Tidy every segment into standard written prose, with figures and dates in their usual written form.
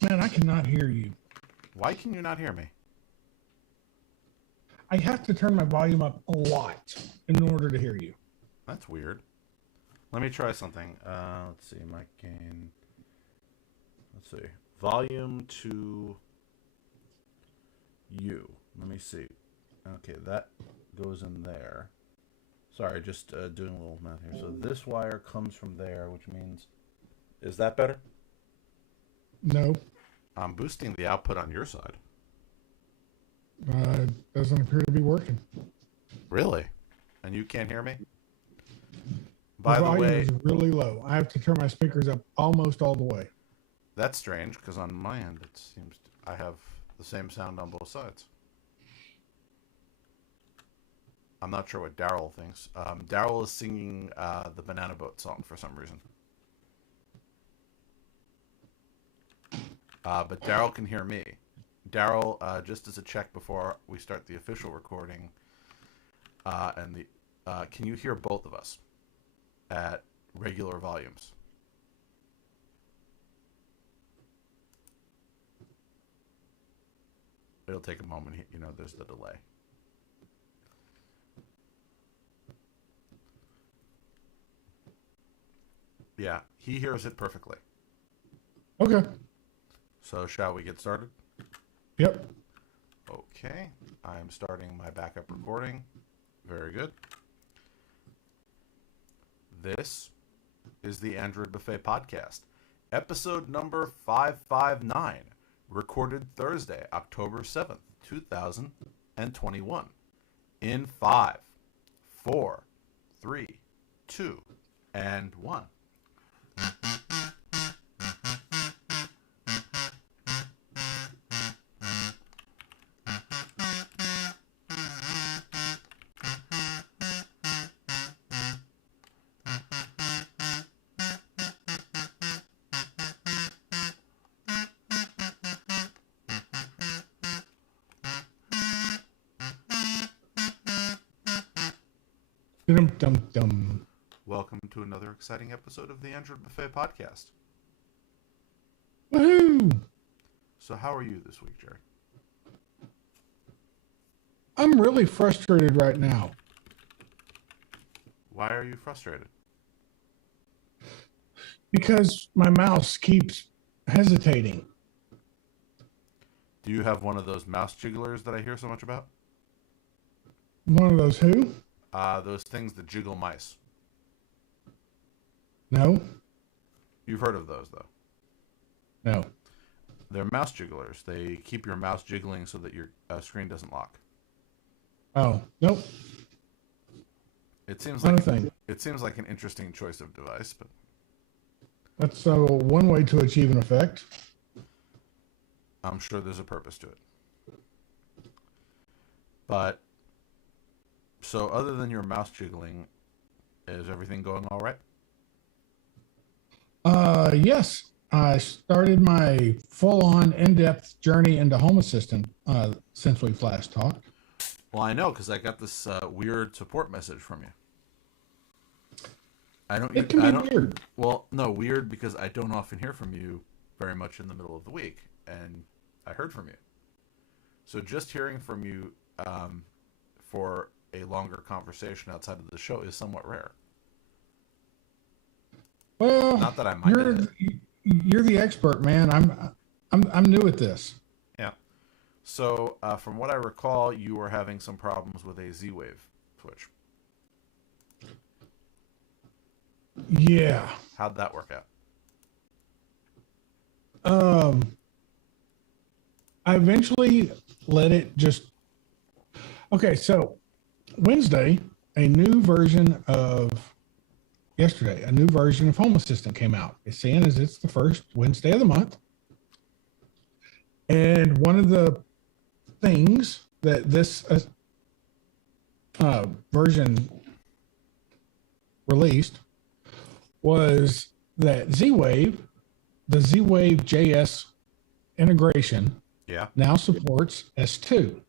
Man, I cannot hear you. Why can you not hear me? I have to turn my volume up a lot in order to hear you. That's weird. Let me try something. Let's see. Mic gain. Let's see. Volume to you. Let me see. Okay, that goes in there. Sorry, just doing a little math here. So this wire comes from there, which means... Is that better? No, I'm boosting the output on your side. doesn't appear to be working. Really? And you can't hear me? The By the volume way, is really low. I have to turn my speakers up almost all the way. that's strange because on my end it seems I have the same sound on both sides. I'm not sure what Daryl thinks. Daryl is singing the Banana Boat song for some reason. But Daryl can hear me. Daryl, just as a check before we start the official recording, can you hear both of us at regular volumes? It'll take a moment. You know, there's the delay. Yeah, he hears it perfectly. Okay. So shall we get started? Yep. Okay, I'm starting my backup recording. Very good. This is the Android Buffet Podcast, episode number 559, recorded Thursday, October 7th, 2021. In 5, 4, 3, 2, and 1. Dum-dum-dum. Welcome to another exciting episode of the Android Buffet Podcast. Woohoo! So how are you this week, Jerry? I'm really frustrated right now. Why are you frustrated? Because my mouse keeps hesitating. Do you have one of those mouse jigglers that I hear so much about? One of those who? Those things that jiggle mice. No. You've heard of those, though. No. They're mouse jigglers. They keep your mouse jiggling so that your screen doesn't lock. Oh, nope. It seems Not like a thing. It seems like an interesting choice of device, but That's one way to achieve an effect. I'm sure there's a purpose to it. But so, other than your mouse jiggling, is everything going all right? Yes. I started my full-on in-depth journey into Home Assistant since we last talked. Well, I know because I got this weird support message from you. It can be weird. Well, no, weird because I don't often hear from you very much in the middle of the week, and I heard from you. So just hearing from you for a longer conversation outside of the show is somewhat rare. Well, not that I mind you're the expert, man. I'm new at this. Yeah. So from what I recall, you were having some problems with a Z-Wave switch. Yeah. How'd that work out? I eventually let it just... Okay, so Wednesday, a new version of... Yesterday, a new version of Home Assistant came out. It's saying as it's the first Wednesday of the month. And one of the things that this version released was that Z-Wave, the Z-Wave JS integration, now supports S2,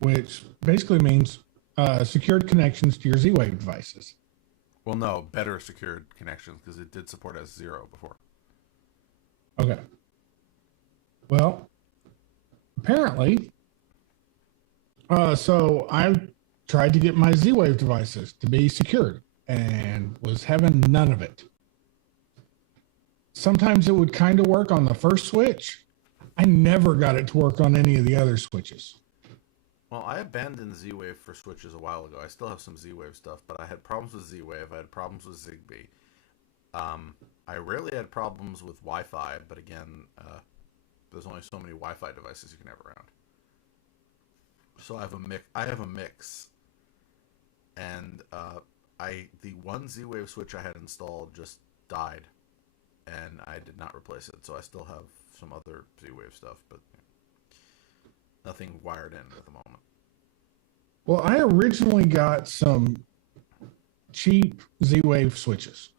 which basically means secured connections to your Z-Wave devices. Well, no, better secured connections because it did support S0 before. Okay. Well, apparently, so I tried to get my Z-Wave devices to be secured and was having none of it. Sometimes it would kind of work on the first switch. I never got it to work on any of the other switches. Well, I abandoned Z-Wave for switches a while ago. I still have some Z-Wave stuff, but I had problems with Z-Wave. I had problems with Zigbee. I rarely had problems with Wi-Fi, but again, there's only so many Wi-Fi devices you can have around. So I have a mix, and the one Z-Wave switch I had installed just died, and I did not replace it. So I still have some other Z-Wave stuff, but nothing wired in at the moment. Well, I originally got some cheap Z-Wave switches,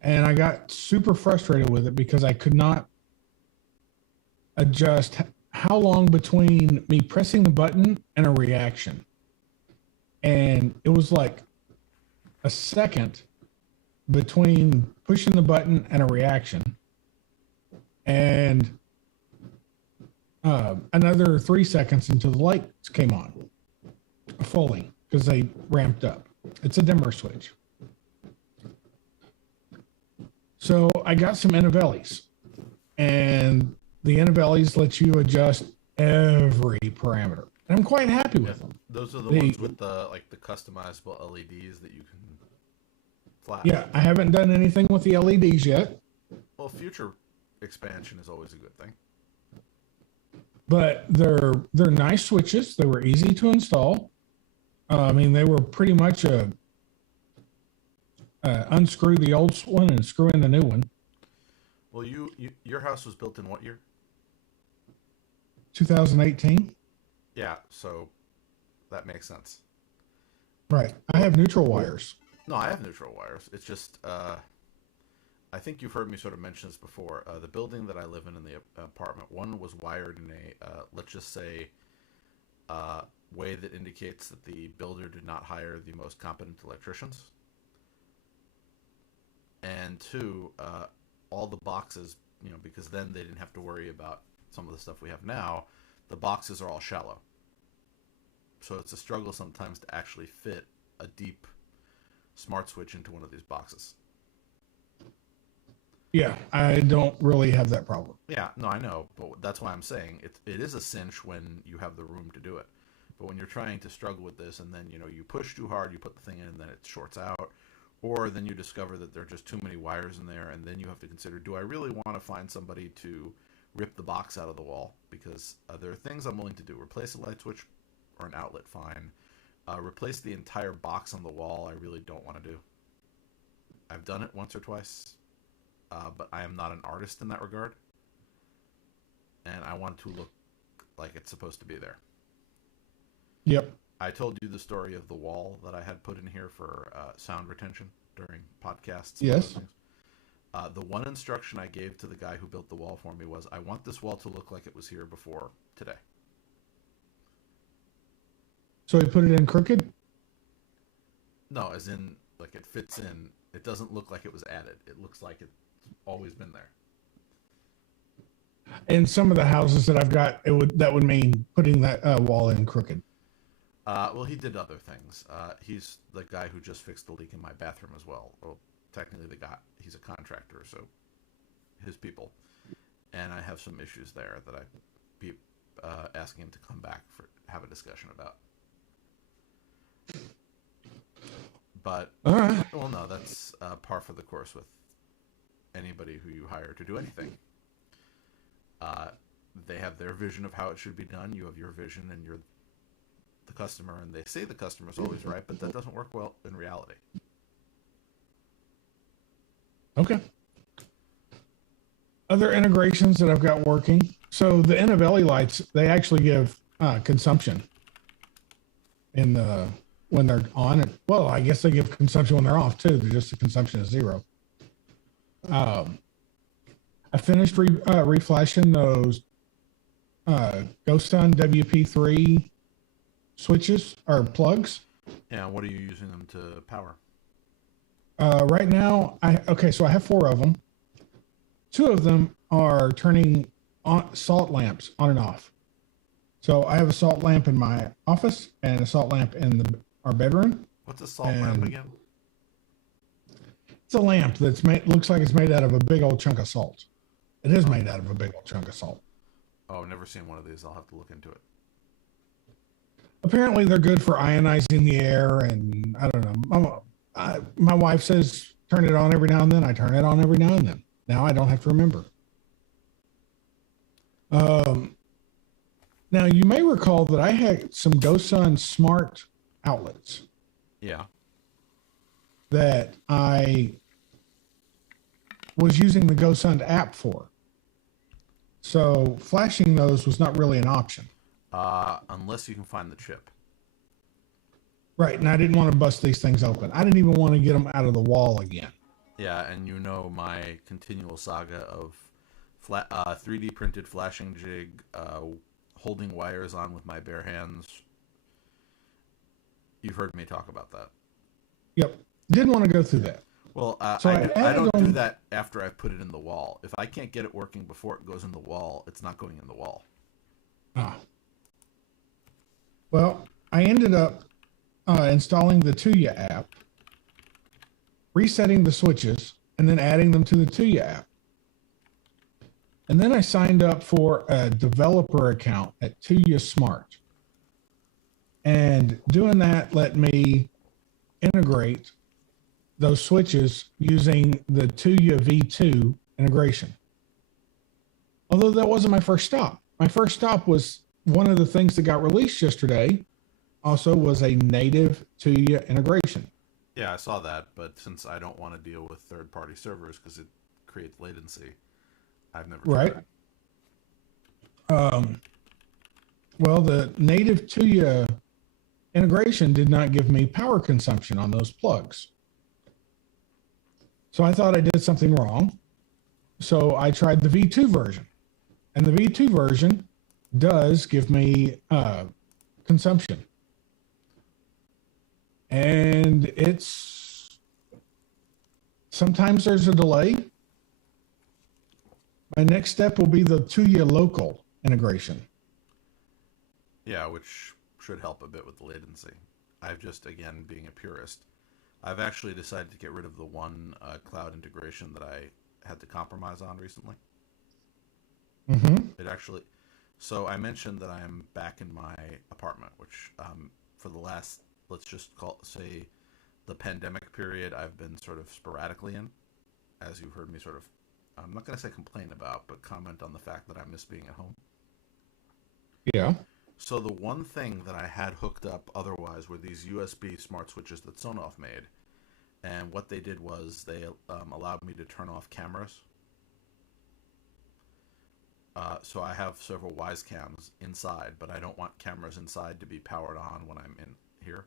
and I got super frustrated with it because I could not adjust how long between me pressing the button and a reaction. And it was like a second between pushing the button and a reaction, and another 3 seconds until the lights came on fully because they ramped up. It's a dimmer switch. So I got some Inovellis, and the Inovellis let you adjust every parameter. And I'm quite happy with them. Those are the ones with the customizable LEDs that you can flash. Yeah, I haven't done anything with the LEDs yet. Well, future expansion is always a good thing. But they're nice switches. They were easy to install. I mean, they were pretty much unscrew the old one and screw in the new one. Well, your house was built in what year? 2018. Yeah, so that makes sense. Right. I have neutral wires. No, I have neutral wires. It's just, I think you've heard me sort of mention this before. The building that I live in the apartment, one was wired in a, let's just say, way that indicates that the builder did not hire the most competent electricians. And two, all the boxes, because then they didn't have to worry about some of the stuff we have now. The boxes are all shallow. So it's a struggle sometimes to actually fit a deep smart switch into one of these boxes. Yeah, I don't really have that problem. Yeah, no, I know, but that's why I'm saying it is a cinch when you have the room to do it. But when you're trying to struggle with this, and then you push too hard, you put the thing in, and then it shorts out, or then you discover that there are just too many wires in there, and then you have to consider: do I really want to find somebody to rip the box out of the wall? Because there are things I'm willing to do. Replace a light switch or an outlet, fine. Replace the entire box on the wall, I really don't want to do. I've done it once or twice. But I am not an artist in that regard, and I want it to look like it's supposed to be there. Yep. I told you the story of the wall that I had put in here for sound retention during podcasts. Yes. The one instruction I gave to the guy who built the wall for me was, I want this wall to look like it was here before today. So he put it in crooked? No, as in, like, it fits in. It doesn't look like it was added. It looks like it's always been there. In some of the houses that I've got, that would mean putting that wall in crooked. Well, he did other things. He's the guy who just fixed the leak in my bathroom as well. Well, technically he's a contractor, so his people. And I have some issues there that I'd be asking him to come back have a discussion about. But, all right. Well, no, that's par for the course with anybody who you hire to do anything. They have their vision of how it should be done. You have your vision, and you're the customer, and they say the customer's always right, but that doesn't work well in reality. Okay. Other integrations that I've got working. So the Inovelli lights, they actually give consumption in when they're on. Well, I guess they give consumption when they're off too. They're just the consumption is 0. I finished reflashing those Ghoston WP3 switches or plugs. Yeah, what are you using them to power? Right now, so I have 4 of them. 2 of them are turning salt lamps on and off. So I have a salt lamp in my office and a salt lamp in our bedroom. What's a salt lamp again? It's a lamp that's made, looks like it's made out of a big old chunk of salt. It is made out of a big old chunk of salt. Oh, I've never seen one of these. I'll have to look into it. Apparently, they're good for ionizing the air, and I don't know. My wife says turn it on every now and then. I turn it on every now and then. Now I don't have to remember. Now you may recall that I had some GoSun smart outlets. Yeah. That I was using the GoSun app for. So flashing those was not really an option. Unless you can find the chip. Right, and I didn't want to bust these things open. I didn't even want to get them out of the wall again. Yeah, and you know my continual saga of 3D printed flashing jig, holding wires on with my bare hands. You've heard me talk about that. Yep, didn't want to go through that. Well, So I don't do that after I've put it in the wall. If I can't get it working before it goes in the wall, it's not going in the wall. Ah. Well, I ended up installing the Tuya app, resetting the switches, and then adding them to the Tuya app. And then I signed up for a developer account at Tuya Smart. And doing that let me integrate those switches using the Tuya V2 integration. Although that wasn't my first stop. My first stop was one of the things that got released yesterday also was a native Tuya integration. Yeah, I saw that, but since I don't want to deal with third-party servers because it creates latency, I've never tried. Right. Well, the native Tuya integration did not give me power consumption on those plugs. So I thought I did something wrong. So I tried the V2 version. And the V2 version does give me consumption. And it's sometimes there's a delay. My next step will be the Tuya local integration. Yeah, which should help a bit with the latency. I've just, again, being a purist, I've actually decided to get rid of the one cloud integration that I had to compromise on recently. Mm-hmm. It actually, so I mentioned that I am back in my apartment, which for the last, let's just say the pandemic period, I've been sort of sporadically in, as you've heard me sort of, I'm not going to say complain about, but comment on the fact that I miss being at home. Yeah. So the one thing that I had hooked up otherwise were these USB smart switches that Sonoff made. And what they did was they allowed me to turn off cameras. So I have several Wyze cams inside, but I don't want cameras inside to be powered on when I'm in here.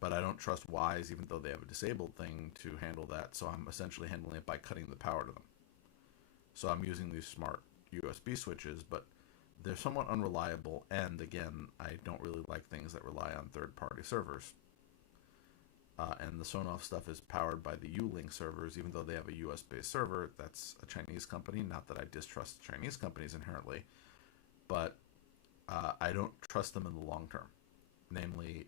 But I don't trust Wyze, even though they have a disabled thing, to handle that. So I'm essentially handling it by cutting the power to them. So I'm using these smart USB switches, but they're somewhat unreliable. And again, I don't really like things that rely on third-party servers. And the Sonoff stuff is powered by the Ulink servers, even though they have a US-based server. That's a Chinese company. Not that I distrust Chinese companies inherently, but I don't trust them in the long term. Namely,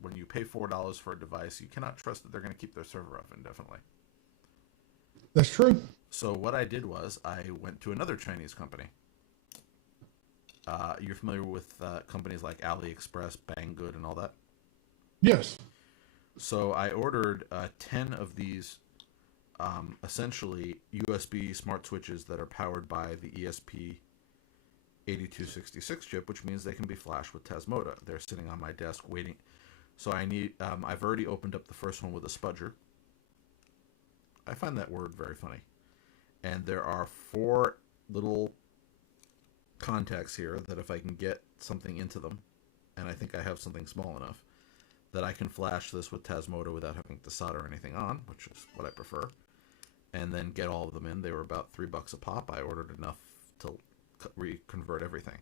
when you pay $4 for a device, you cannot trust that they're going to keep their server up indefinitely. That's true. So what I did was I went to another Chinese company. You're familiar with companies like AliExpress, Banggood, and all that? Yes. So I ordered 10 of these essentially USB smart switches that are powered by the ESP8266 chip, which means they can be flashed with Tasmota. They're sitting on my desk waiting. So I need, I've already opened up the first one with a spudger. I find that word very funny. And there are 4 little contacts here that if I can get something into them, and I think I have something small enough, that I can flash this with Tasmota without having to solder anything on, which is what I prefer, and then get all of them in. They were about $3 a pop. I ordered enough to reconvert everything.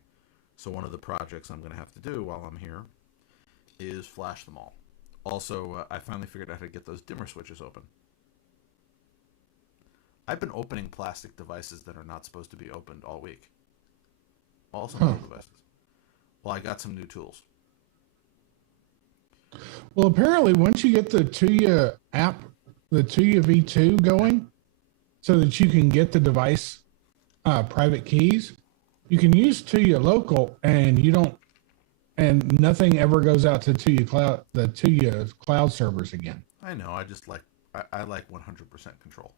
So one of the projects I'm going to have to do while I'm here is flash them all. Also, I finally figured out how to get those dimmer switches open. I've been opening plastic devices that are not supposed to be opened all week. Also Huh. mobile devices. Well, I got some new tools. Well, apparently, once you get the Tuya app, the Tuya V2 going, so that you can get the device private keys, you can use Tuya local, and you don't, and nothing ever goes out to Tuya cloud, the Tuya cloud servers again. I know. I just like I like 100% control.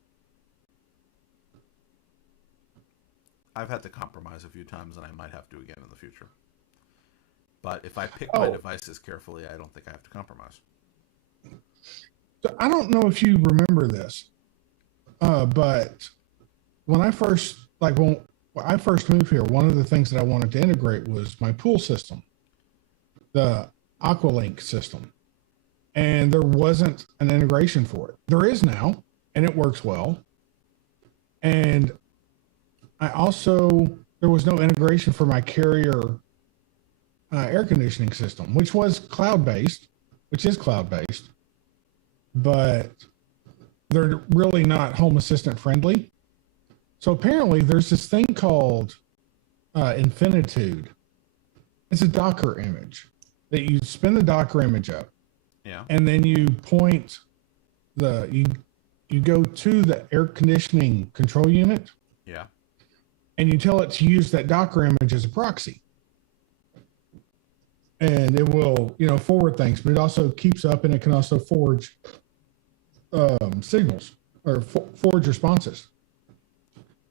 I've had to compromise a few times, and I might have to again in the future. But if I pick my Oh, devices carefully, I don't think I have to compromise. so I don't know if you remember this, but when I first when I first moved here, one of the things that I wanted to integrate was my pool system, the Aqualink system, and there wasn't an integration for it. There is now, and it works well. And I also there was no integration for my carrier air conditioning system, which was cloud based, which is cloud based, but they're really not Home Assistant friendly. So apparently, there's this thing called Infinitude. It's a Docker image that you spin the Docker image up, Yeah. and then you point you go to the air conditioning control unit, Yeah. and you tell it to use that Docker image as a proxy, and it will forward things, but it also keeps up, and it can also forge signals or forge responses.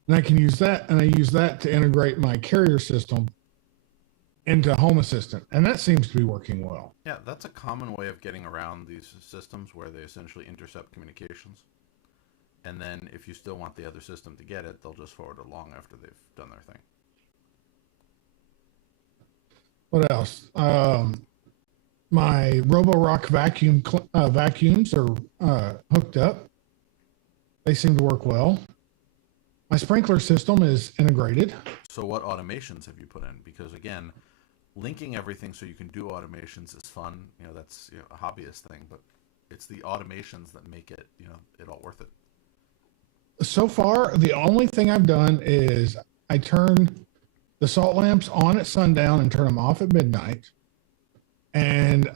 And I can use that, and I use that to integrate my carrier system into Home Assistant, and that seems to be working well. Yeah, that's a common way of getting around these systems where they essentially intercept communications. And then if you still want the other system to get it, they'll just forward it along after they've done their thing. What else? My Roborock vacuums are hooked up. They seem to work well. My sprinkler system is integrated. So what automations have you put in? Because again, linking everything so you can do automations is fun. That's a hobbyist thing, but it's the automations that make it, it all worth it. So far, the only thing I've done is I turn the salt lamps on at sundown and turn them off at midnight. And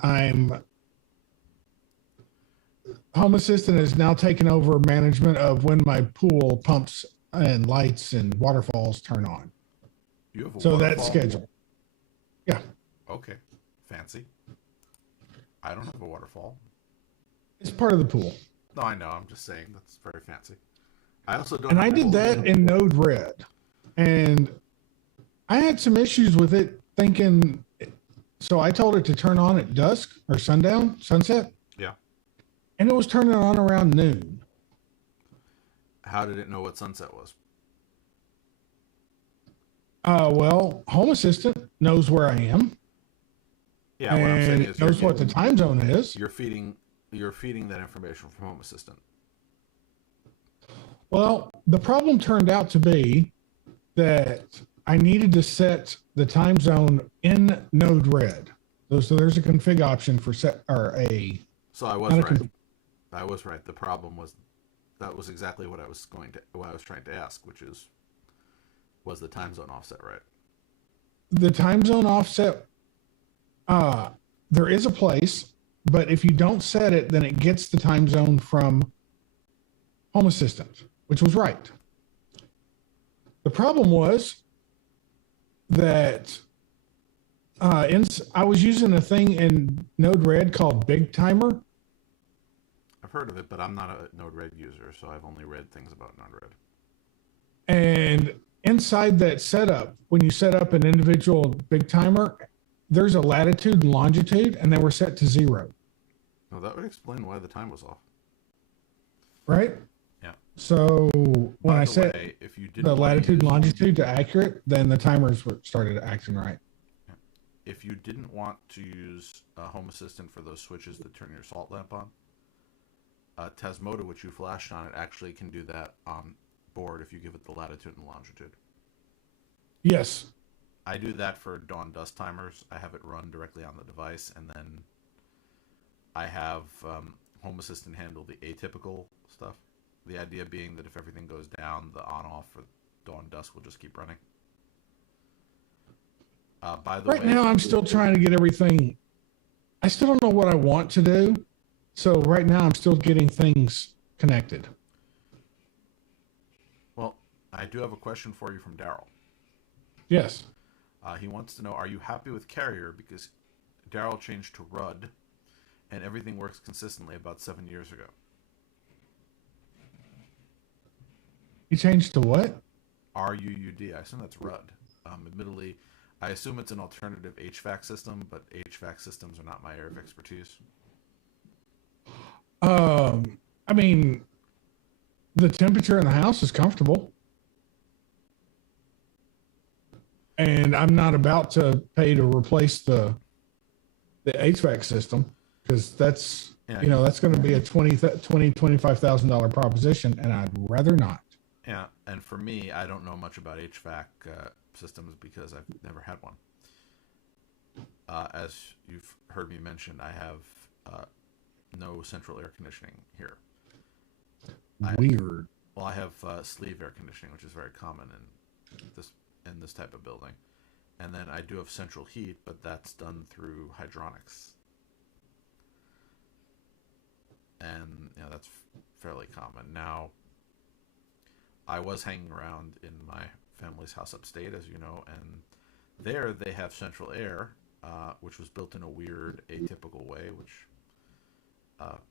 Home Assistant has now taken over management of when my pool pumps and lights and waterfalls turn on. You have a So waterfall? that's scheduled. Yeah. Okay. Fancy. I don't have a waterfall. It's part of the pool. No, I know. I'm just saying that's very fancy. I also don't. And have I a did pool. that in Node Red. And I had some issues with it thinking, so I told it to turn on at dusk or sunset, Yeah. and it was turning on around noon. How did it know what sunset was? Well, Home Assistant knows where I am, Yeah, what I'm saying and is it knows what the time zone is. you're feeding that information from Home Assistant. Well, the problem turned out to be that I needed to set the time zone in Node Red. So there's a config option for set or a. So I was Not a right. con- I was right. The problem was that was exactly what I was trying to ask, which is, was the time zone offset right? The time zone offset. There is a place, but if you don't set it, then it gets the time zone from Home Assistant, which was right. The problem was that I was using a thing in Node Red called Big Timer, I've heard of it, but I'm not a Node-RED user, so I've only read things about Node-RED. and inside that setup, when you set up an individual Big Timer, there's a latitude and longitude, and they were set to 0, No, that would explain why the time was off. right? Yeah. So when By I the set way, if you didn't the wanna latitude and use- longitude to accurate, then the timers started acting right. if you didn't want to use Home Assistant for those switches that turn your salt lamp on, Tasmota, which you flashed on it, actually can do that on board if you give it the latitude and longitude. Yes. I do that for dawn dust timers. I have it run directly on the device, and then I have Home Assistant handle the atypical stuff. The idea being that if everything goes down, the on-off for dawn dusk will just keep running. By the Right way, now, I'm still trying to get everything. I still don't know what I want to do. So right now, I'm still getting things connected. well, I do have a question for you from Daryl. Yes. He wants to know, are you happy with Carrier? Because Daryl changed to Rudd, and everything works consistently about 7 years ago. You changed to what? RUUD. I assume that's Rudd. Admittedly, I assume it's an alternative HVAC system, but HVAC systems are not my area of expertise. I mean, the temperature in the house is comfortable, and I'm not about to pay to replace the HVAC system because that's Yeah, that's going to be a $25,000 proposition, and I'd rather not. yeah. And for me, I don't know much about HVAC systems because I've never had one. As you've heard me mention, I have no central air conditioning here. Weird. Well, I have sleeve air conditioning, which is very common in this type of building, and then I do have central heat, but that's done through hydronics, and that's fairly common. Now, I was hanging around in my family's house upstate, as you know, and there they have central air, which was built in a weird, atypical way, which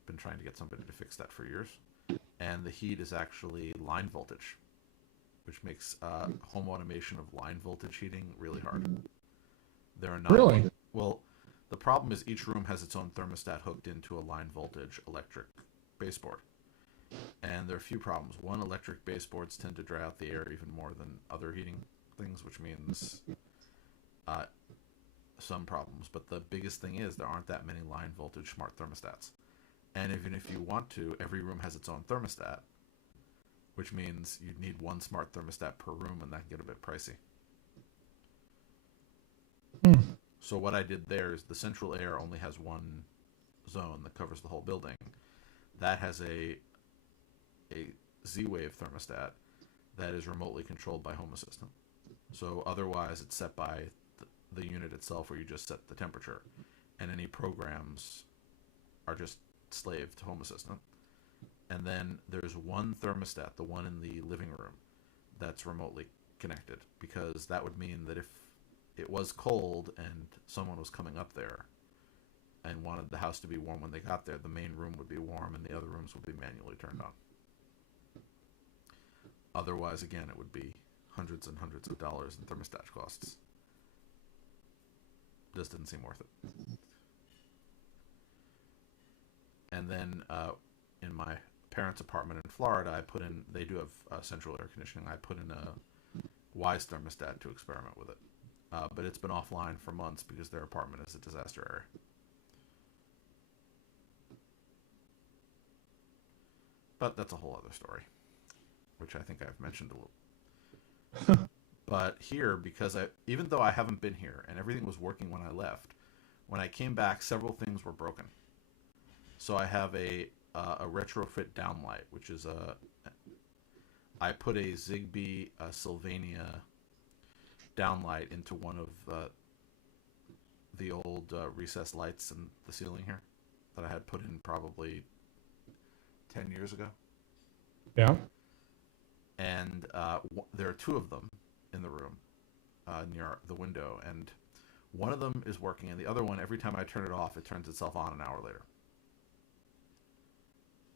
been trying to get somebody to fix that for years. And the heat is actually line voltage, which makes home automation of line voltage heating really hard. There are not Really? well. The problem is each room has its own thermostat hooked into a line voltage electric baseboard, and there are a few problems. One, electric baseboards tend to dry out the air even more than other heating things, which means some problems. But the biggest thing is there aren't that many line voltage smart thermostats. And even if you want to, every room has its own thermostat, which means you'd need one smart thermostat per room, and that can get a bit pricey. So what I did there is the central air only has one zone that covers the whole building. That has a Z-Wave thermostat that is remotely controlled by Home Assistant. So otherwise it's set by the unit itself, where you just set the temperature, and any programs are just slave to Home Assistant. And then there's one thermostat, the one in the living room, that's remotely connected, because that would mean that if it was cold and someone was coming up there and wanted the house to be warm when they got there, the main room would be warm and the other rooms would be manually turned on. Otherwise, again, it would be hundreds and hundreds of dollars in thermostat costs. Just didn't seem worth it. And then in my parents' apartment in Florida, they do have central air conditioning. I put in a Wise thermostat to experiment with it. But it's been offline for months because their apartment is a disaster area. But that's a whole other story, which I think I've mentioned a little. But here, because even though I haven't been here and everything was working when I left, when I came back, several things were broken. So I have a retrofit downlight, which is I put a Zigbee Sylvania downlight into one of the old recessed lights in the ceiling here that I had put in probably 10 years ago. Yeah. And there are two of them in the room near the window, and one of them is working, and the other one, every time I turn it off, it turns itself on an hour later.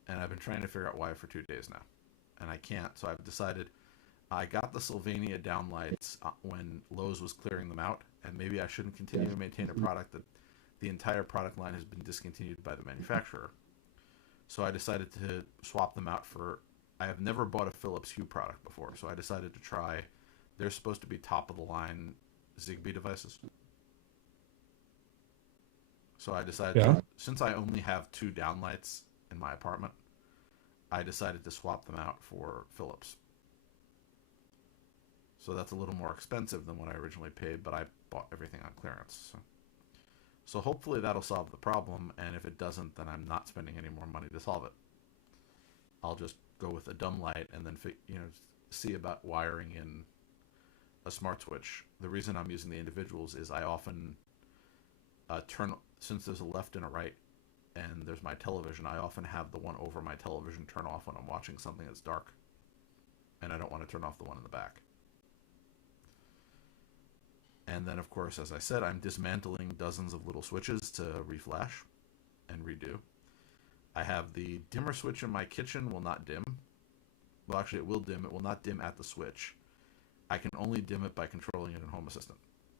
And I've been trying to figure out why for 2 days now, and I can't. So I've decided I got the Sylvania downlights when Lowe's was clearing them out, and maybe I shouldn't continue to maintain a product that the entire product line has been discontinued by the manufacturer. So I decided to swap them out for. I have never bought a Philips Hue product before, so I decided to try. They're supposed to be top of the line Zigbee devices. So I decided, since I only have two downlights in my apartment, I decided to swap them out for Philips. So that's a little more expensive than what I originally paid, but I bought everything on clearance. So hopefully that'll solve the problem, and if it doesn't, then I'm not spending any more money to solve it. I'll just go with a dumb light and then see about wiring in a smart switch, the reason I'm using the individuals is I often since there's a left and a right and there's my television, I often have the one over my television turn off when I'm watching something that's dark. And I don't want to turn off the one in the back. And then, of course, as I said, I'm dismantling dozens of little switches to reflash and redo. I have the dimmer switch in my kitchen will not dim. Well, actually, it will dim. It will not dim at the switch. I can only dim it by controlling it in Home Assistant.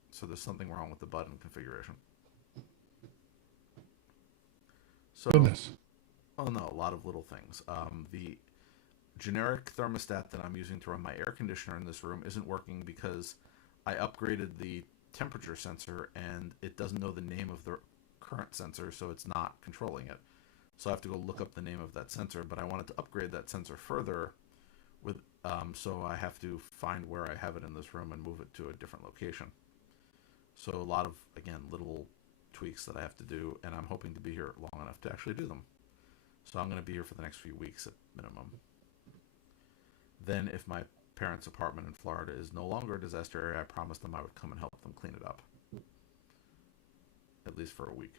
So there's something wrong with the button configuration. So, Goodness. oh no, a lot of little things. The generic thermostat that I'm using to run my air conditioner in this room isn't working because I upgraded the temperature sensor and it doesn't know the name of the current sensor, so it's not controlling it. So I have to go look up the name of that sensor, but I wanted to upgrade that sensor further with so I have to find where I have it in this room and move it to a different location. So a lot of, again, little tweaks that I have to do, and I'm hoping to be here long enough to actually do them. So I'm going to be here for the next few weeks at minimum. Then if my parents' apartment in Florida is no longer a disaster area, I promised them I would come and help them clean it up. At least for a week.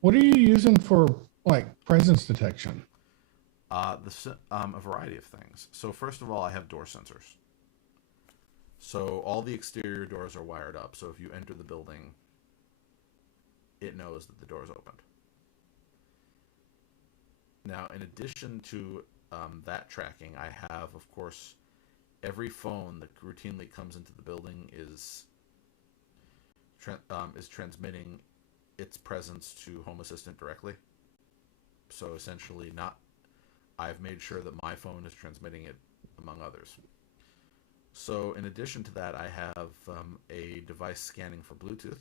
What are you using for, like, presence detection? A variety of things. So first of all, I have door sensors. So all the exterior doors are wired up. So if you enter the building, it knows that the door is opened. Now, in addition to that tracking, I have, of course, every phone that routinely comes into the building is transmitting its presence to Home Assistant directly. So essentially, I've made sure that my phone is transmitting it among others. So in addition to that, I have a device scanning for Bluetooth.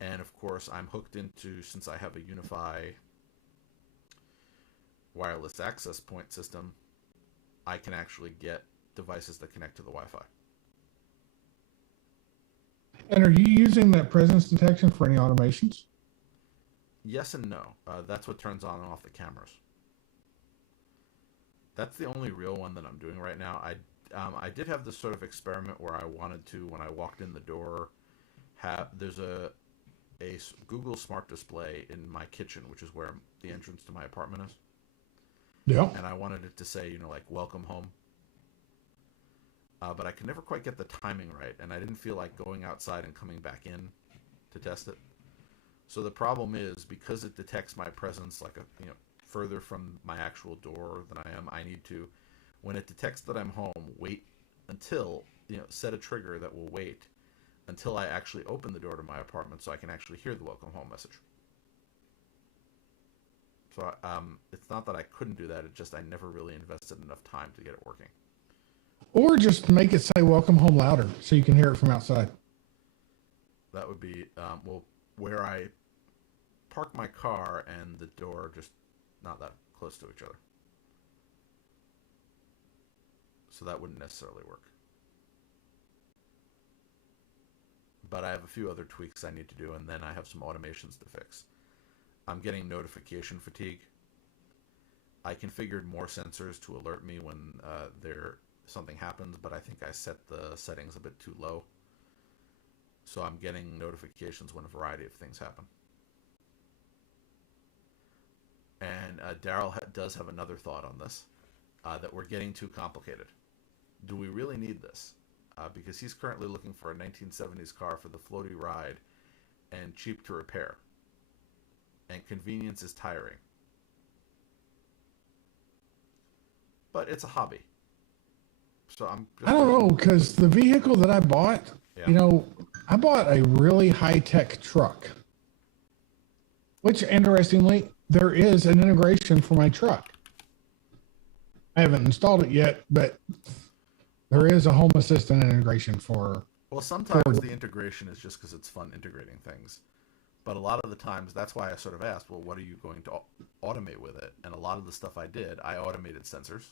And of course, I'm hooked into, since I have a Unify wireless access point system, I can actually get devices that connect to the Wi-Fi. And are you using that presence detection for any automations? Yes and no. That's what turns on and off the cameras. That's the only real one that I'm doing right now. I did have this sort of experiment where I wanted to, when I walked in the door, there's a Google Smart Display in my kitchen, which is where the entrance to my apartment is. Yeah. And I wanted it to say, like, welcome home. But I could never quite get the timing right, and I didn't feel like going outside and coming back in to test it. So the problem is, because it detects my presence like further from my actual door than I am, I need to, when it detects that I'm home, wait until, set a trigger that will wait until I actually open the door to my apartment so I can actually hear the welcome home message. So it's not that I couldn't do that, it's just I never really invested enough time to get it working. Or just make it say welcome home louder so you can hear it from outside. That would be, where I park my car and the door just not that close to each other. So that wouldn't necessarily work. But I have a few other tweaks I need to do, and then I have some automations to fix. I'm getting notification fatigue. I configured more sensors to alert me when something happens, but I think I set the settings a bit too low. So I'm getting notifications when a variety of things happen. And Daryl does have another thought on this, that we're getting too complicated. Do we really need this? Because he's currently looking for a 1970s car for the floaty ride and cheap to repair. And convenience is tiring. But it's a hobby. So I don't know, because the vehicle that I bought, Yeah. I bought a really high-tech truck. Which, interestingly, there is an integration for my truck. I haven't installed it yet, but there is a Home Assistant integration for... Well, sometimes the integration is just because it's fun integrating things. But a lot of the times, that's why I sort of asked, well, what are you going to automate with it? And a lot of the stuff I did, I automated sensors.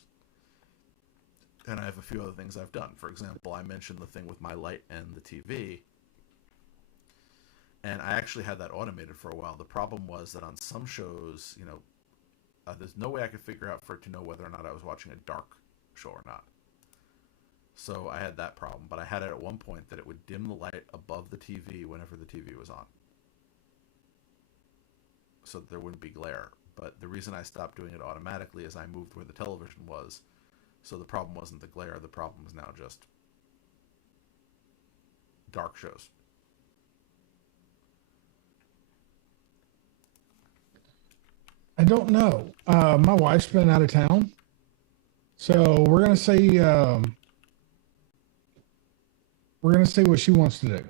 And I have a few other things I've done. For example, I mentioned the thing with my light and the TV. And I actually had that automated for a while. The problem was that on some shows, there's no way I could figure out for it to know whether or not I was watching a dark show or not. So I had that problem, but I had it at one point that it would dim the light above the TV whenever the TV was on, so that there wouldn't be glare. But the reason I stopped doing it automatically is I moved where the television was, so the problem wasn't the glare. The problem is now just dark shows. I don't know. My wife's been out of town, so we're gonna see what she wants to do.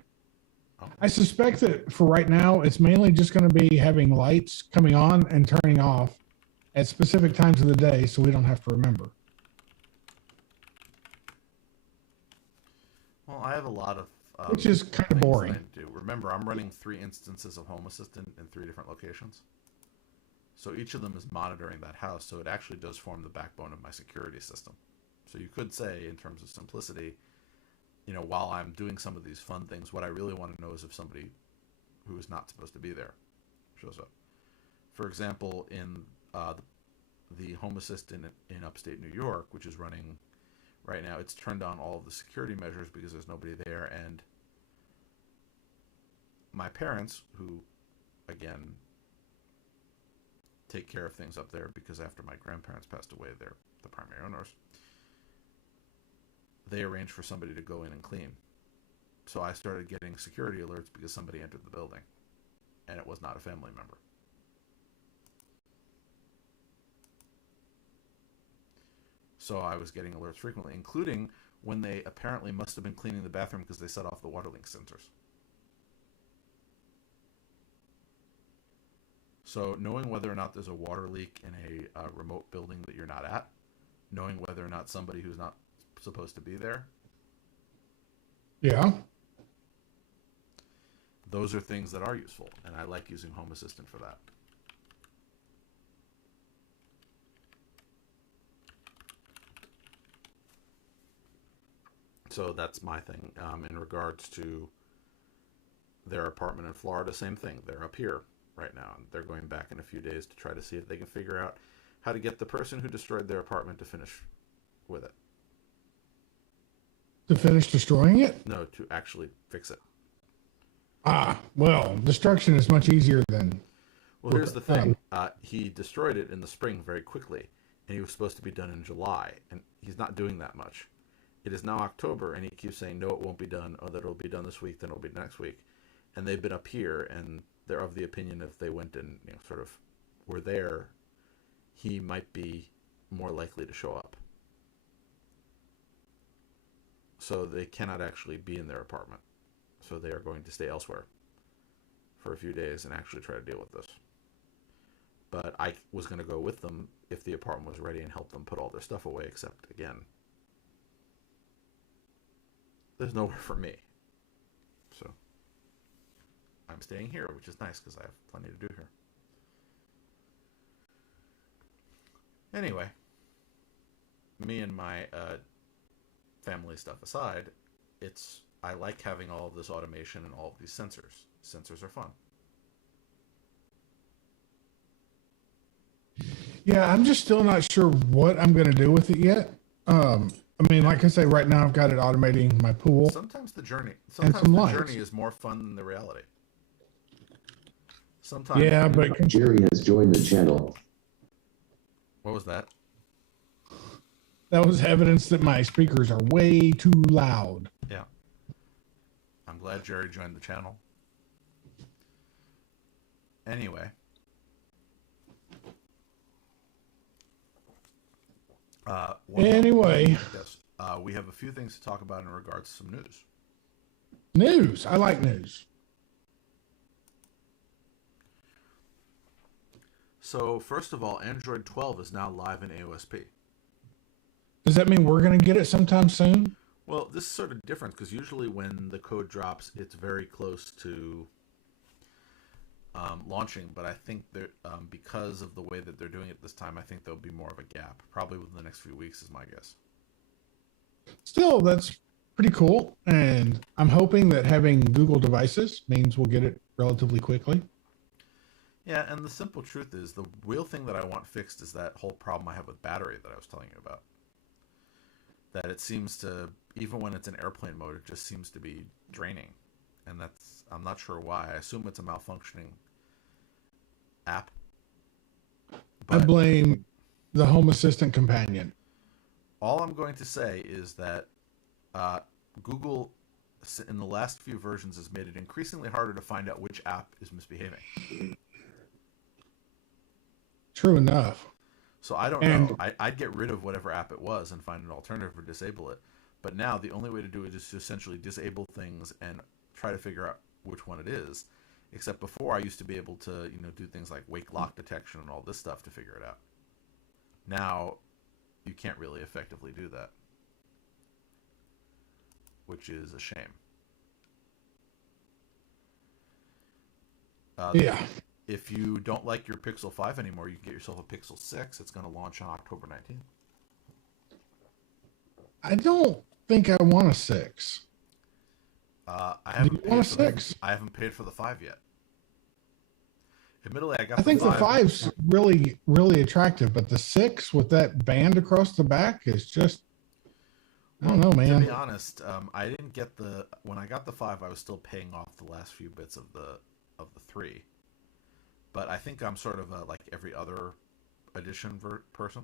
Oh. I suspect that for right now, it's mainly just going to be having lights coming on and turning off at specific times of the day, so we don't have to remember. Well, I have a lot of Which is kind of things that boring. I do. Remember, I'm running 3 instances of Home Assistant in 3 different locations. So each of them is monitoring that house, so it actually does form the backbone of my security system. So you could say, in terms of simplicity, you know, while I'm doing some of these fun things, what I really want to know is if somebody who is not supposed to be there shows up. For example, in the Home Assistant in upstate New York, which is running right now, it's turned on all of the security measures because there's nobody there, and my parents, who, again, take care of things up there because after my grandparents passed away, they're the primary owners, they arranged for somebody to go in and clean. So I started getting security alerts because somebody entered the building, and it was not a family member. So I was getting alerts frequently, including when they apparently must have been cleaning the bathroom because they set off the water leak sensors. So knowing whether or not there's a water leak in a remote building that you're not at, knowing whether or not somebody who's not supposed to be there, Yeah. those are things that are useful, and I like using Home Assistant for that. So that's my thing. In regards to their apartment in Florida, same thing. They're up here right now, and they're going back in a few days to try to see if they can figure out how to get the person who destroyed their apartment to finish with it. To finish destroying it? No, to actually fix it. Ah, well, destruction is much easier than. Well, here's the thing. He destroyed it in the spring very quickly, and he was supposed to be done in July, and he's not doing that much. It is now October, and he keeps saying, no, it won't be done, or that it'll be done this week, then it'll be next week. And they've been up here, and they're of the opinion if they went and sort of were there, he might be more likely to show up. So they cannot actually be in their apartment. So they are going to stay elsewhere for a few days and actually try to deal with this. But I was going to go with them if the apartment was ready and help them put all their stuff away, except, again, there's nowhere for me. So I'm staying here, which is nice because I have plenty to do here. Anyway, me and my family stuff aside, I like having all of this automation and all of these sensors. Sensors are fun. Yeah, I'm just still not sure what I'm going to do with it yet. I mean, like I say, right now I've got it automating my pool. Sometimes the journey lights. is more fun than the reality. Sometimes. Yeah, but Jerry has joined the channel. What was that? that was evidence that my speakers are way too loud. Yeah. I'm glad Jerry joined the channel. Anyway. Anyway, Yes. We have a few things to talk about in regards to some news. news. I like news. So, first of all, Android 12 is now live in AOSP. Does that mean we're going to get it sometime soon? Well, this is sort of different because usually when the code drops, it's very close to launching. But I think that because of the way that they're doing it this time, I think there'll be more of a gap. Probably within the next few weeks is my guess. Still, that's pretty cool. And I'm hoping that having Google devices means we'll get it relatively quickly. Yeah, and the simple truth is the real thing that I want fixed is that whole problem I have with battery that I was telling you about. That it seems to even when it's in airplane mode, it just seems to be draining, and I'm not sure why. I assume it's a malfunctioning app. I blame the Home Assistant companion. All I'm going to say is that Google, in the last few versions, has made it increasingly harder to find out which app is misbehaving. True enough. So I don't know. I'd get rid of whatever app it was and find an alternative or disable it. But now the only way to do it is to essentially disable things and try to figure out which one it is. Except before, I used to be able to, do things like wake lock detection and all this stuff to figure it out. Now, you can't really effectively do that, which is a shame. Yeah. If you don't like your Pixel 5 anymore, you can get yourself a Pixel 6. It's going to launch on October 19th. I don't think I want a 6. I haven't want a 6? I haven't paid for the 5 yet. Admittedly, I think the 5's really, really attractive, but the 6 with that band across the back is just, I don't know, man. To be honest, I didn't get when I got the 5, I was still paying off the last few bits of the 3. But I think I'm sort of like every other edition person.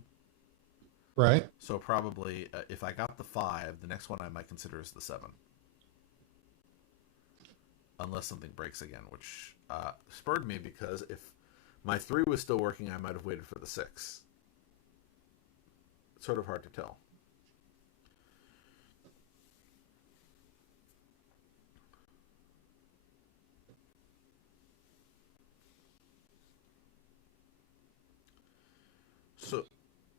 Right. So probably if I got the 5, the next one I might consider is the 7. Unless something breaks again, which spurred me, because if my 3 was still working, I might have waited for the 6. It's sort of hard to tell. So,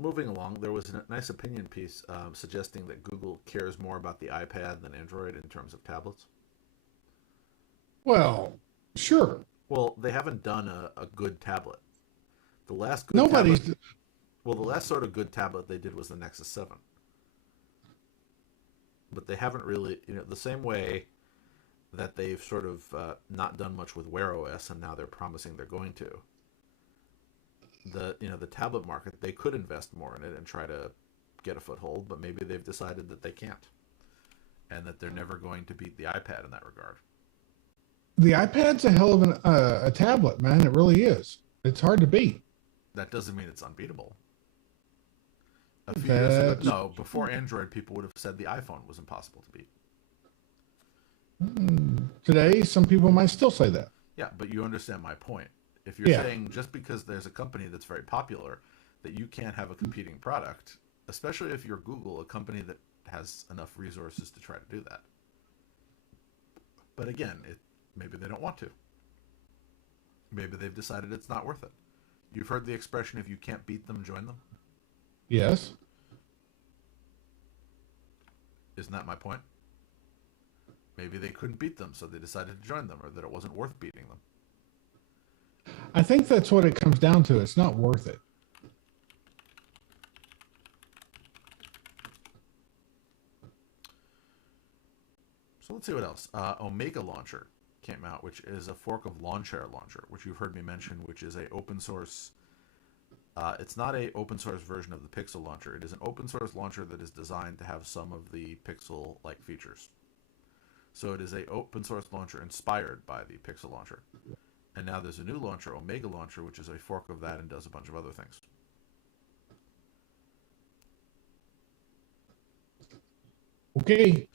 moving along, there was a nice opinion piece suggesting that Google cares more about the iPad than Android in terms of tablets. Well, sure. Well, they haven't done a good tablet. The last good Nobody's. the last sort of good tablet they did was the Nexus 7. But they haven't really, the same way that they've sort of not done much with Wear OS, and now they're promising they're going to. The tablet market, they could invest more in it and try to get a foothold, but maybe they've decided that they can't, and that they're never going to beat the iPad in that regard. The iPad's a hell of a tablet, man. It really is. It's hard to beat. That doesn't mean it's unbeatable. A few years ago, no, before Android, people would have said the iPhone was impossible to beat. Today, some people might still say that. Yeah, but you understand my point. If you're saying just because there's a company that's very popular that you can't have a competing product, especially if you're Google, a company that has enough resources to try to do that. But again, maybe they don't want to. Maybe they've decided it's not worth it. You've heard the expression, if you can't beat them, join them? Yes. Isn't that my point? Maybe they couldn't beat them, so they decided to join them, or that it wasn't worth beating them. I think that's what it comes down to. It's not worth it. So let's see what else. Omega Launcher came out, which is a fork of Lawnchair Launcher, which you've heard me mention, which is a open source. It's not a open source version of the Pixel launcher. It is an open source launcher that is designed to have some of the Pixel-like features. So it is a open source launcher inspired by the Pixel launcher. And now there's a new launcher, Omega Launcher, which is a fork of that and does a bunch of other things. Okay.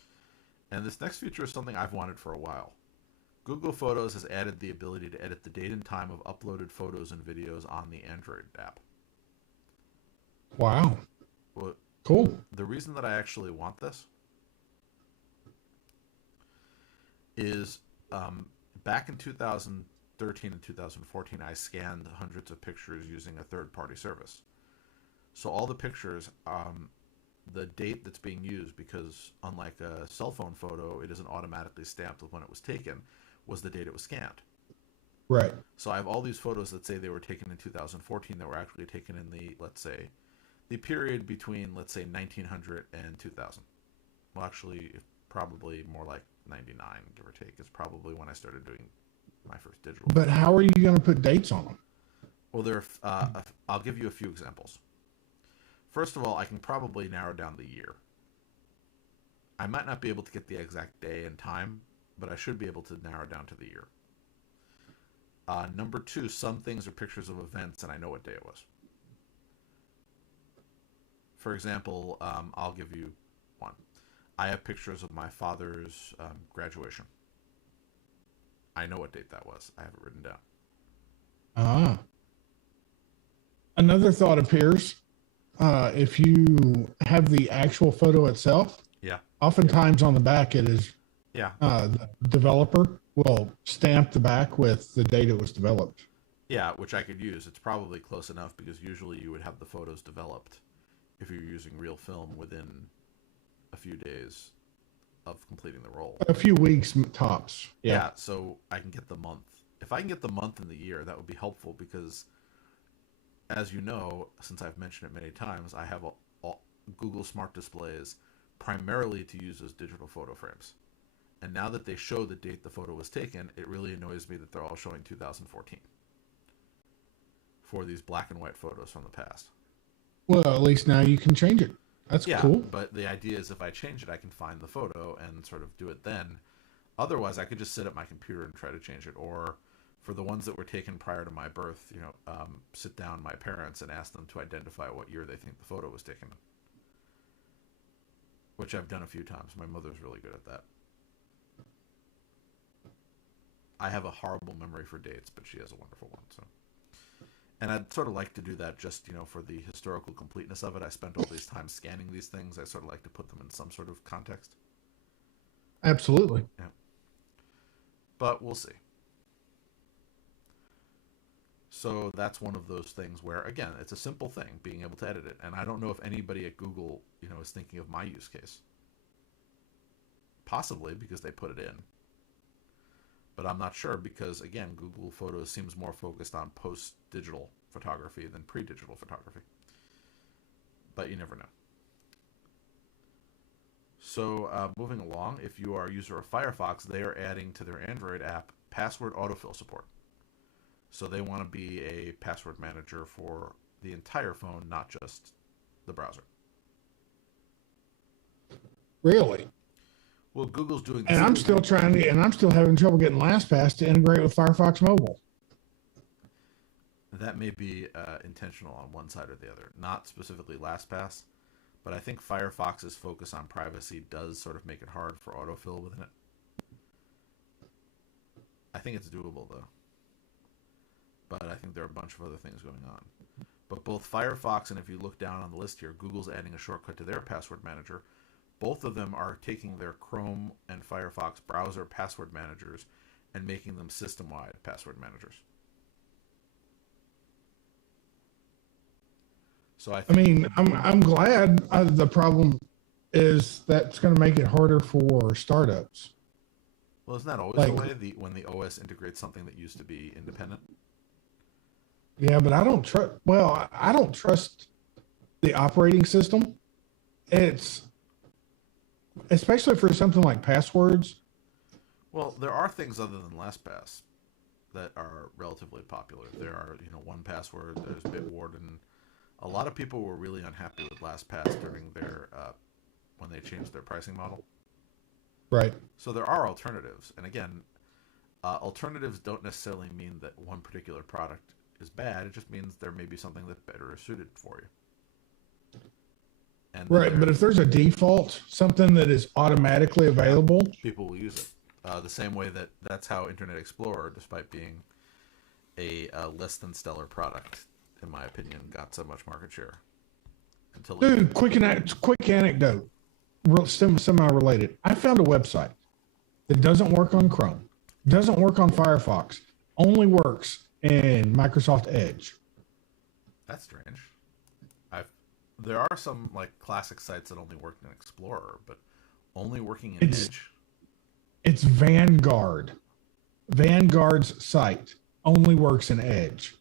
And this next feature is something I've wanted for a while. Google Photos has added the ability to edit the date and time of uploaded photos and videos on the Android app. Wow. Well, cool. The reason that I actually want this is back in 2013 and 2014, I scanned hundreds of pictures using a third-party service. So all the pictures, the date that's being used, because unlike a cell phone photo, it isn't automatically stamped with when it was taken, was the date it was scanned. Right. So I have all these photos that say they were taken in 2014 that were actually taken in the, let's say, the period between, let's say, 1900 and 2000. Well, actually, probably more like 99, give or take, is probably when I started doing my first digital. But how are you going to put dates on them? Well, I'll give you a few examples. First of all, I can probably narrow down the year. I might not be able to get the exact day and time, but I should be able to narrow down to the year. Number two, some things are pictures of events, and I know what day it was. For example, I'll give you one. I have pictures of my father's graduation. I know what date that was. I have it written down. Ah. Another thought appears if you have the actual photo itself, Yeah. oftentimes on the back it is Yeah. the developer will stamp the back with the date it was developed. Yeah, which I could use. It's probably close enough because usually you would have the photos developed if you're using real film within a few days of completing the roll. A few weeks tops. Yeah, so I can get the month. If I can get the month and the year, that would be helpful because, as you know, since I've mentioned it many times, I have all Google Smart Displays primarily to use as digital photo frames. And now that they show the date the photo was taken, it really annoys me that they're all showing 2014 for these black and white photos from the past. Well, at least now you can change it. That's cool. But the idea is if I change it, I can find the photo and sort of do it then. Otherwise, I could just sit at my computer and try to change it. Or for the ones that were taken prior to my birth, sit down my parents and ask them to identify what year they think the photo was taken. Which I've done a few times. My mother's really good at that. I have a horrible memory for dates, but she has a wonderful one. So, and I'd sort of like to do that just, for the historical completeness of it. I spent all this time scanning these things. I sort of like to put them in some sort of context. Absolutely. Yeah. But we'll see. So that's one of those things where, again, it's a simple thing, being able to edit it. And I don't know if anybody at Google, is thinking of my use case. Possibly because they put it in. But I'm not sure because, again, Google Photos seems more focused on post-digital photography than pre-digital photography. But you never know. So moving along, if you are a user of Firefox, they are adding to their Android app password autofill support. So they want to be a password manager for the entire phone, not just the browser. Really? Well, Google's doing and I'm still having trouble getting LastPass to integrate with Firefox Mobile. That may be intentional on one side or the other. Not specifically LastPass, but I think Firefox's focus on privacy does sort of make it hard for autofill within it. I think it's doable, though. But I think there are a bunch of other things going on. But both Firefox and if you look down on the list here, Google's adding a shortcut to their password manager. Both of them are taking their Chrome and Firefox browser password managers and making them system-wide password managers. So I'm glad. The problem is that's going to make it harder for startups. Well, isn't that always the way when the OS integrates something that used to be independent? Yeah, but I don't trust. Well, I don't trust the operating system. It's especially for something like passwords. Well, there are things other than LastPass that are relatively popular. There are, 1Password, there's Bitwarden. A lot of people were really unhappy with LastPass during their when they changed their pricing model. Right. So there are alternatives, and again, alternatives don't necessarily mean that one particular product is bad. It just means there may be something that's better suited for you. And right, but if there's a default, something that is automatically available, people will use it. The same way that's how Internet Explorer, despite being a less than stellar product, in my opinion, got so much market share. Dude, quick anecdote, semi-related. I found a website that doesn't work on Chrome, doesn't work on Firefox, only works in Microsoft Edge. That's strange. There are some classic sites that only work in Explorer, but only working in Edge. It's Vanguard. Vanguard's site only works in Edge.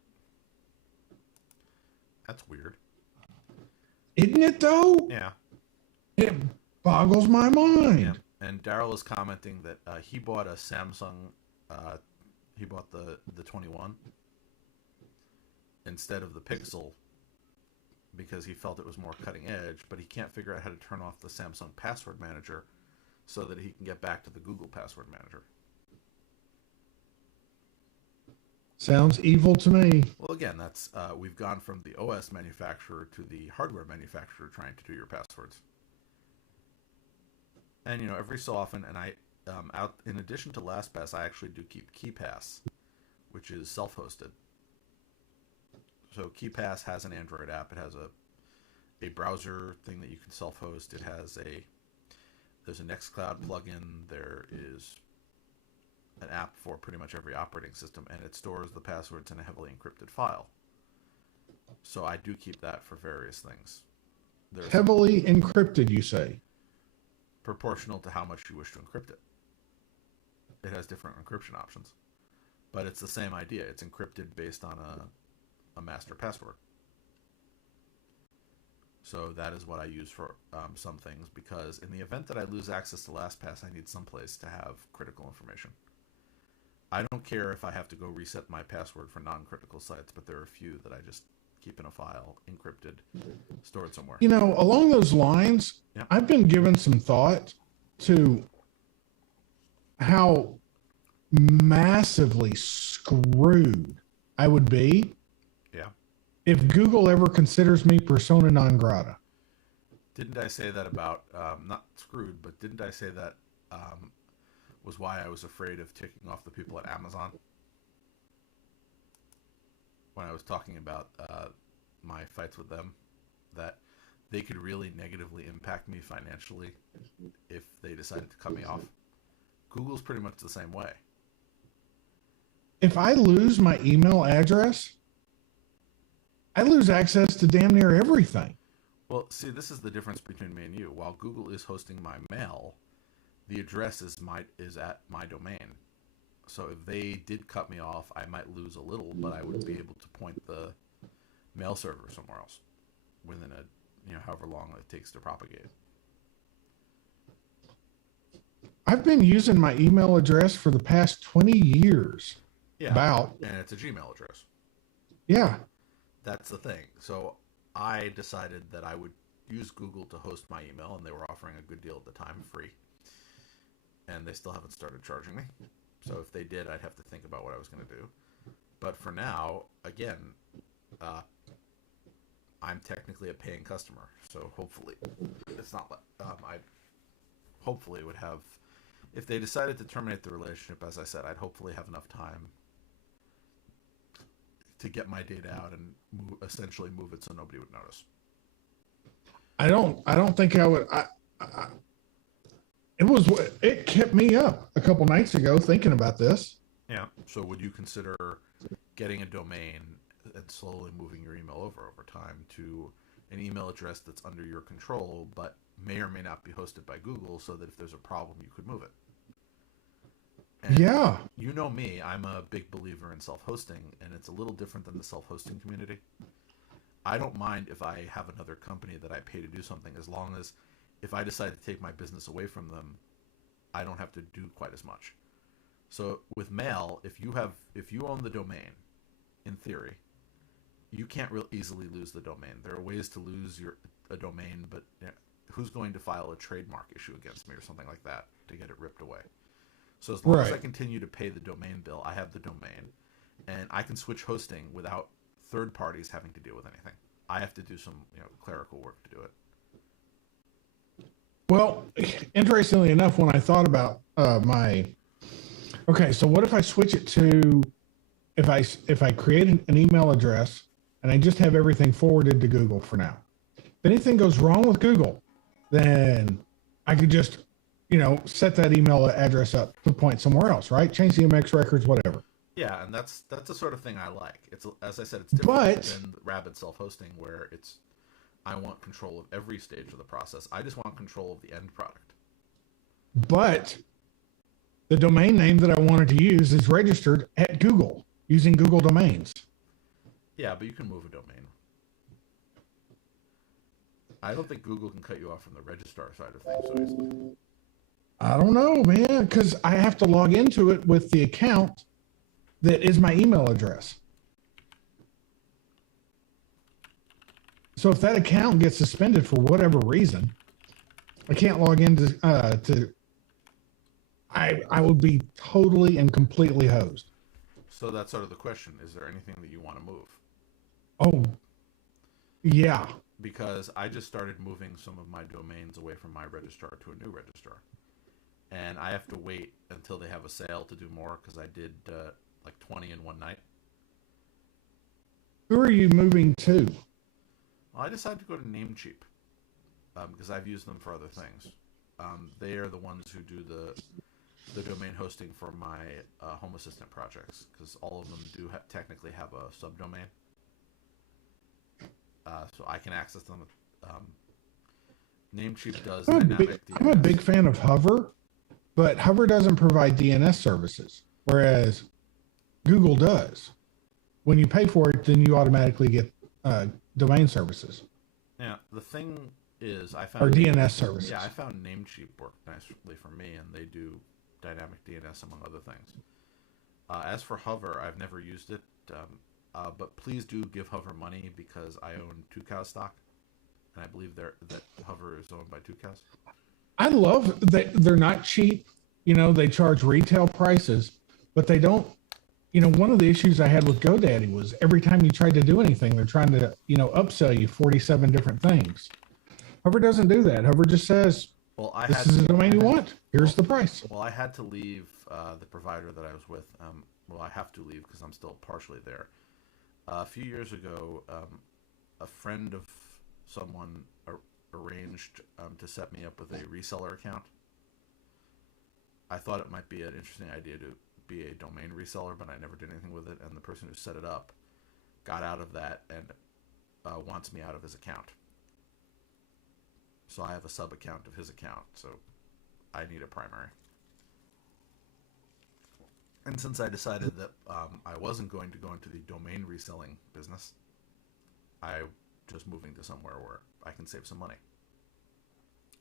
That's weird. Isn't it though? Yeah. It boggles my mind. Yeah. And Daryl is commenting that he bought a Samsung. He bought the 21 instead of the Pixel because he felt it was more cutting edge, but he can't figure out how to turn off the Samsung password manager so that he can get back to the Google Password Manager. Sounds evil to me. Well, again, that's we've gone from the OS manufacturer to the hardware manufacturer trying to do your passwords. And every so often, and I out in addition to LastPass, I actually do keep KeePass, which is self-hosted. So KeePass has an Android app. It has a browser thing that you can self-host. It has there's a Nextcloud plugin. There is an app for pretty much every operating system, and it stores the passwords in a heavily encrypted file. So I do keep that for various things. There's Heavily encrypted, you say? Proportional to how much you wish to encrypt it. It has different encryption options, but it's the same idea. It's encrypted based on a master password. So that is what I use for some things, because in the event that I lose access to LastPass, I need someplace to have critical information. I don't care if I have to go reset my password for non-critical sites, but there are a few that I just keep in a file, encrypted, stored somewhere. Along those lines, Yeah. I've been given some thought to how massively screwed I would be Yeah. if Google ever considers me persona non grata. Didn't I say that about, not screwed, but didn't I say that was why I was afraid of ticking off the people at Amazon? When I was talking about my fights with them, that they could really negatively impact me financially if they decided to cut me off. Google's pretty much the same way. If I lose my email address, I lose access to damn near everything. Well, see, this is the difference between me and you. While Google is hosting my mail, the address is at my domain. So if they did cut me off, I might lose a little, but I would be able to point the mail server somewhere else within however long it takes to propagate. I've been using my email address for the past 20 years. Yeah, and it's a Gmail address. Yeah. That's the thing. So I decided that I would use Google to host my email, and they were offering a good deal at the time, free. And they still haven't started charging me. So if they did, I'd have to think about what I was going to do. But for now, again, I'm technically a paying customer. So hopefully it's not, I hopefully would have, if they decided to terminate the relationship, as I said, I'd hopefully have enough time to get my data out and essentially move it so nobody would notice. I don't think I would. It kept me up a couple nights ago thinking about this. Yeah. So would you consider getting a domain and slowly moving your email over time to an email address that's under your control, but may or may not be hosted by Google, so that if there's a problem, you could move it? And yeah. You know me, I'm a big believer in self-hosting, and it's a little different than the self-hosting community. I don't mind if I have another company that I pay to do something, as long as if I decide to take my business away from them, I don't have to do quite as much. So with mail, if you own the domain, in theory, you can't real easily lose the domain. There are ways to lose a domain, but who's going to file a trademark issue against me or something like that to get it ripped away? So as long as I continue to pay the domain bill, I have the domain, and I can switch hosting without third parties having to deal with anything. I have to do some clerical work to do it. Well, interestingly enough, when I thought about so what if I switch it to, if I create an email address and I just have everything forwarded to Google for now. If anything goes wrong with Google, then I could just, set that email address up to point somewhere else, right? Change the MX records, whatever. Yeah, and that's the sort of thing I like. It's, as I said, it's different than Rabbit self-hosting, where I want control of every stage of the process. I just want control of the end product. But the domain name that I wanted to use is registered at Google using Google Domains. Yeah, but you can move a domain. I don't think Google can cut you off from the registrar side of things so easily. I don't know, man, because I have to log into it with the account that is my email address. So if that account gets suspended for whatever reason, I can't log into to I would be totally and completely hosed. So that's sort of the question. Is there anything that you want to move? Oh, yeah. Because I just started moving some of my domains away from my registrar to a new registrar. And I have to wait until they have a sale to do more because I did like 20 in one night. Who are you moving to? Well, I decided to go to Namecheap because I've used them for other things. They are the ones who do the domain hosting for my Home Assistant projects because all of them do technically have a subdomain. So I can access them. Namecheap does dynamic DNS. I'm a big fan of Hover, but Hover doesn't provide DNS services, whereas Google does. When you pay for it, then you automatically get domain services. Yeah, the thing is, I found or DNS services. Yeah, I found Namecheap worked nicely for me, and they do dynamic DNS among other things. As for Hover, I've never used it, but please do give Hover money because I own Two Cows stock, and I believe that Hover is owned by Two Cows. I love that they're not cheap. You know, they charge retail prices, but they don't. You know, one of the issues I had with GoDaddy was every time you tried to do anything, they're trying to, upsell you 47 different things. Hover doesn't do that. Hover just says, well, this is the domain you want. Here's the price. Well, I had to leave the provider that I was with. Well, I have to leave because I'm still partially there. A few years ago, a friend of someone arranged to set me up with a reseller account. I thought it might be an interesting idea to be a domain reseller, but I never did anything with it. And the person who set it up got out of that and wants me out of his account. So I have a sub account of his account. So I need a primary. And since I decided that I wasn't going to go into the domain reselling business, I just moving to somewhere where I can save some money.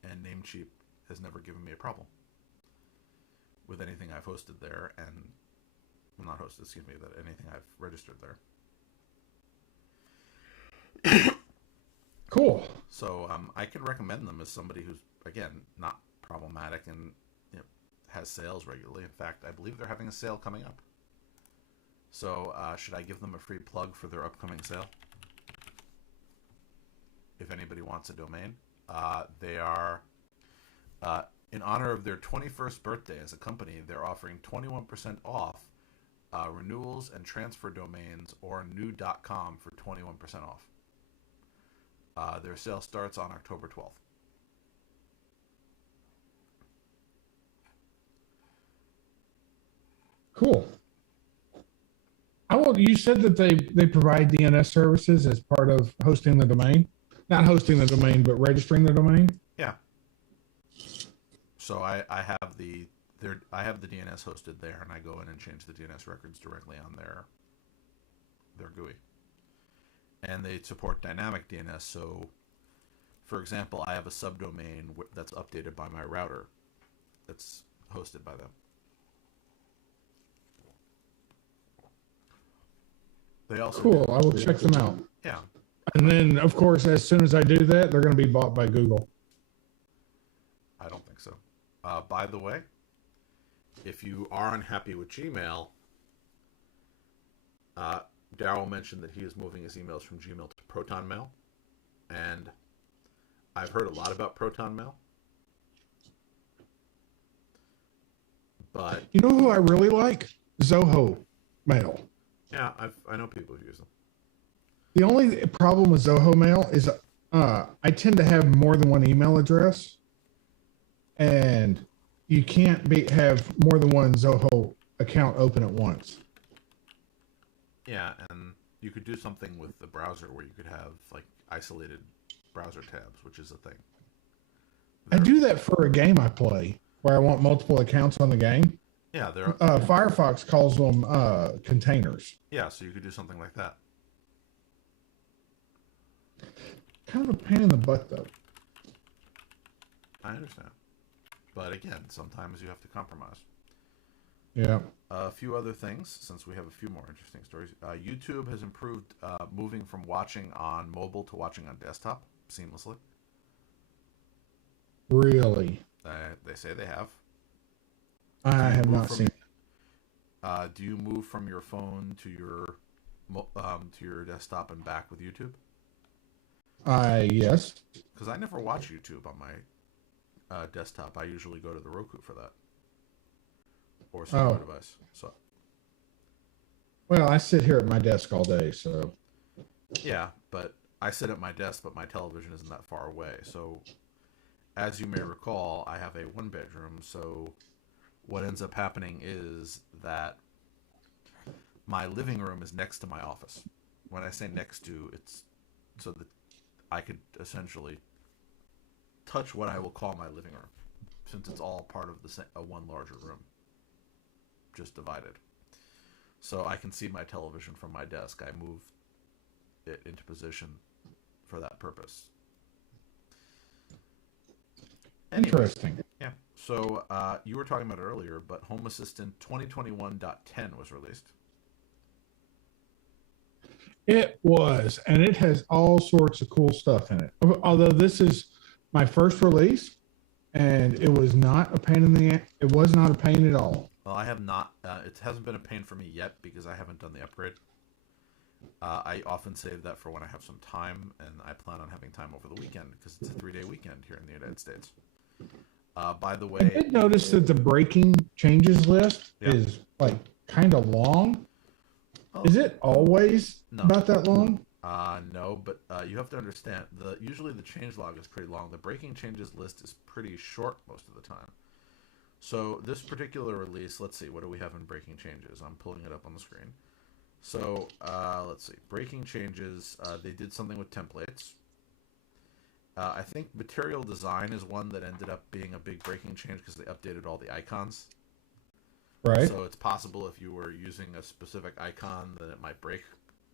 And Namecheap has never given me a problem with anything I've hosted there, and well, not hosted, excuse me, that anything I've registered there. Cool. So I can recommend them as somebody who's, again, not problematic and has sales regularly. In fact, I believe they're having a sale coming up. So should I give them a free plug for their upcoming sale? If anybody wants a domain. They are, in honor of their 21st birthday as a company, they're offering 21% off renewals and transfer domains or new.com for 21% off. Their sale starts on October 12th. Cool. You said that they provide DNS services as part of hosting the domain, not hosting the domain, but registering the domain. Yeah. So I have the DNS hosted there, and I go in and change the DNS records directly on their GUI. And they support dynamic DNS. So, for example, I have a subdomain that's updated by my router that's hosted by them. They also cool. I will check them out. Yeah. And then, of course, as soon as I do that, they're going to be bought by Google. I don't think so. By the way, if you are unhappy with Gmail, Daryl mentioned that he is moving his emails from Gmail to Proton Mail, and I've heard a lot about Proton Mail. But you know who I really like? Zoho Mail. Yeah, I know people who use them. The only problem with Zoho Mail is I tend to have more than one email address, and you can't have more than one Zoho account open at once. Yeah, and you could do something with the browser where you could have like isolated browser tabs, which is a thing. I do that for a game I play where I want multiple accounts on the game. Yeah, they're Firefox calls them containers. Yeah, so you could do something like that. Kind of a pain in the butt, though. I understand, but again, sometimes you have to compromise. Yeah. A few other things, since we have a few more interesting stories. YouTube has improved moving from watching on mobile to watching on desktop seamlessly. Really? They say they have. I have Move not from seen. do you move from your phone to your desktop and back with YouTube? Yes. Because I never watch YouTube on my desktop. I usually go to the Roku for that or some other Oh, device. So well, I sit here at my desk all day, so yeah, but I sit at my desk, but my television isn't that far away. So as you may recall, I have a one bedroom. So what ends up happening is that my living room is next to my office. When I say next to, it's so that I could essentially touch what I will call my living room, since it's all part of one larger room, just divided. So I can see my television from my desk. I move it into position for that purpose. Anyway, interesting. yeah. So you were talking about it earlier, but Home Assistant 2021.10 was released. It was, and it has all sorts of cool stuff in it. Although this is my first release, and it was not a pain in the. It was not a pain at all. Well, I have not. It hasn't been a pain for me yet because I haven't done the upgrade. I often save that for when I have some time, and I plan on having time over the weekend because it's a 3-day weekend here in the United States. By the I way, did notice that the breaking changes list yeah. is like kind of long. Oh, Is it always no. about that long? No, but you have to understand usually the change log is pretty long. The breaking changes list is pretty short most of the time. So this particular release, let's see, what do we have in breaking changes? I'm pulling it up on the screen. So let's see, breaking changes. They did something with templates. I think material design is one that ended up being a big breaking change because they updated all the icons. Right. So it's possible if you were using a specific icon that it might break,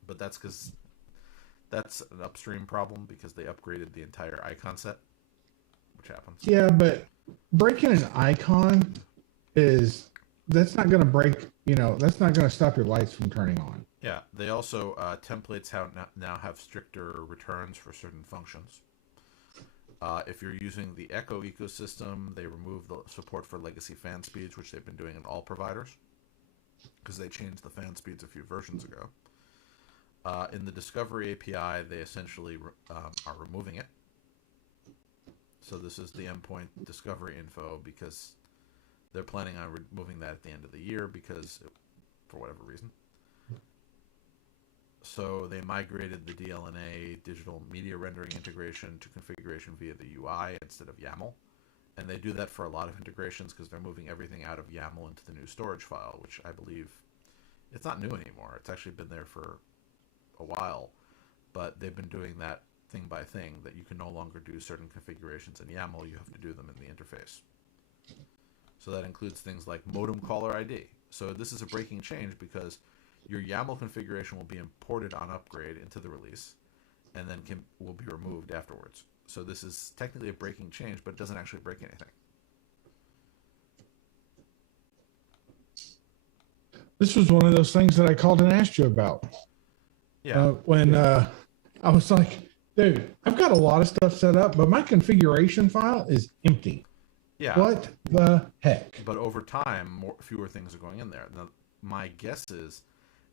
but that's because that's an upstream problem because they upgraded the entire icon set, which happens. Yeah, but breaking an icon is that's not going to break. That's not going to stop your lights from turning on. Yeah, they also templates now have stricter returns for certain functions. If you're using the Echo ecosystem, they remove the support for legacy fan speeds, which they've been doing in all providers, because they changed the fan speeds a few versions ago. In the Discovery API, they essentially are removing it. So this is the endpoint discovery info because they're planning on removing that at the end of the year for whatever reason. So they migrated the DLNA digital media rendering integration to configuration via the UI instead of YAML. And they do that for a lot of integrations because they're moving everything out of YAML into the new storage file, which I believe it's not new anymore. It's actually been there for a while, but they've been doing that thing by thing that you can no longer do certain configurations in YAML. You have to do them in the interface. So that includes things like modem caller ID. So this is a breaking change because your YAML configuration will be imported on upgrade into the release and then will be removed afterwards. So this is technically a breaking change, but it doesn't actually break anything. This was one of those things that I called and asked you about. Yeah. When I was like, dude, I've got a lot of stuff set up, but my configuration file is empty. Yeah. What the heck? But over time, fewer things are going in there. Now, my guess is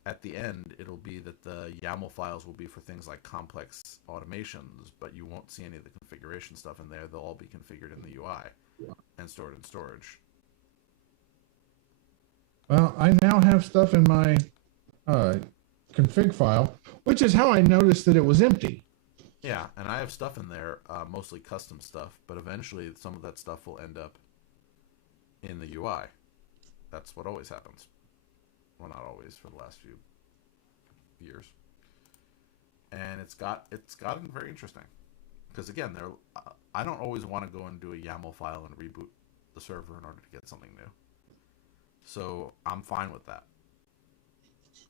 at the end, it'll be that the YAML files will be for things like complex automations, but you won't see any of the configuration stuff in there. They'll all be configured in the UI and stored in storage. Well, I now have stuff in my config file, which is how I noticed that it was empty. Yeah, and I have stuff in there, mostly custom stuff, but eventually some of that stuff will end up in the UI. That's what always happens. Well, not always, for the last few years. And it's gotten very interesting. Because again, I don't always want to go and do a YAML file and reboot the server in order to get something new. So I'm fine with that.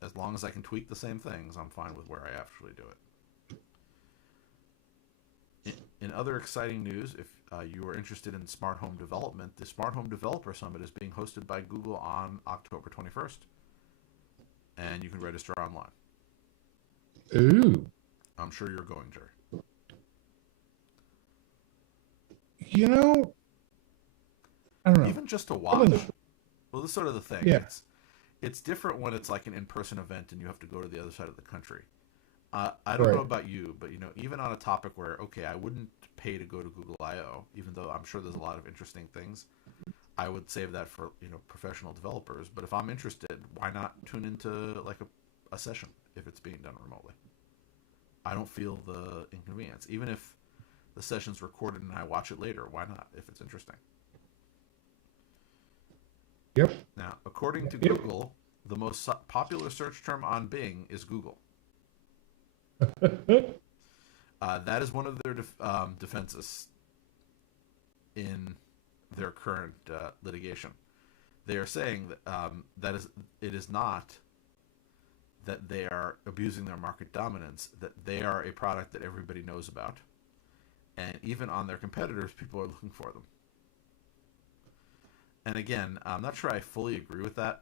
As long as I can tweak the same things, I'm fine with where I actually do it. In other exciting news, if you are interested in smart home development, the Smart Home Developer Summit is being hosted by Google on October 21st. And you can register online. Ooh. I'm sure you're going, Jerry. I don't know. Even just to watch. Well, this is sort of the thing. Yeah. It's different when it's like an in-person event and you have to go to the other side of the country. I don't Right. know about you, but even on a topic where okay, I wouldn't pay to go to Google I/O, even though I'm sure there's a lot of interesting things. I would save that for professional developers. But if I'm interested, why not tune into like a session if it's being done remotely? I don't feel the inconvenience, even if the session's recorded and I watch it later. Why not if it's interesting? Yep. Now, according to Yep. Google, the most popular search term on Bing is Google. That is one of their defenses in their current litigation. They are saying that it is not that they are abusing their market dominance, that they are a product that everybody knows about. And even on their competitors, people are looking for them. And again, I'm not sure I fully agree with that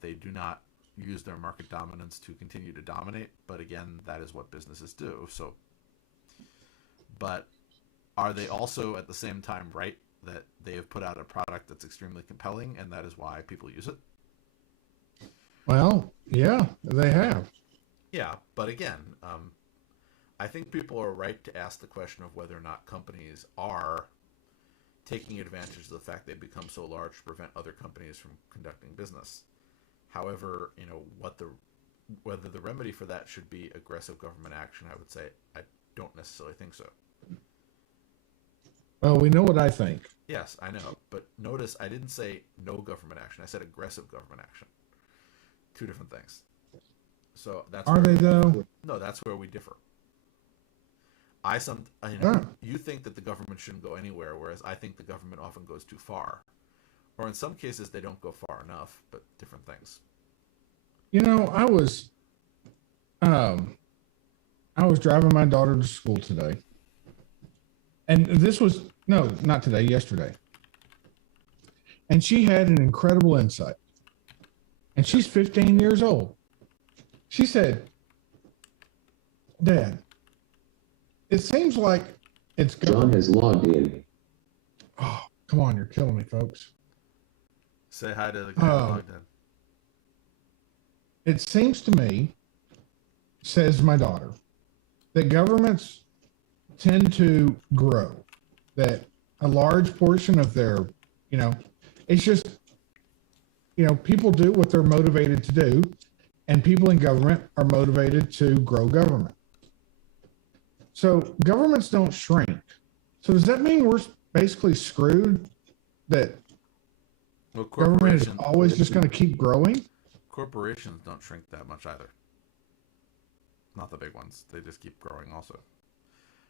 they do not use their market dominance to continue to dominate. But again, that is what businesses do. So, but are they also at the same time right that they have put out a product that's extremely compelling and that is why people use it? Well, yeah, they have. Yeah, but again, I think people are right to ask the question of whether or not companies are taking advantage of the fact they've become so large to prevent other companies from conducting business. However, whether the remedy for that should be aggressive government action, I would say I don't necessarily think so. Well, we know what I think. Yes, I know, but notice I didn't say no government action. I said aggressive government action. Two different things. So that's Are they though? No, that's where we differ. You think that the government shouldn't go anywhere, whereas I think the government often goes too far, or in some cases they don't go far enough, but different things. I was driving my daughter to school today, and this was no, not today, yesterday, and she had an incredible insight, and she's 15 years old. She said, "Dad, it seems like it's John has logged in. Oh, come on, you're killing me, folks. Say hi to the guy who logged in. It seems to me," says my daughter, "that governments tend to grow, that a large portion of their, it's just, people do what they're motivated to do, and people in government are motivated to grow government. So governments don't shrink. So does that mean we're basically screwed, that Well, government is always just going to keep growing?" corporations don't shrink that much either. Not the big ones. They just keep growing also.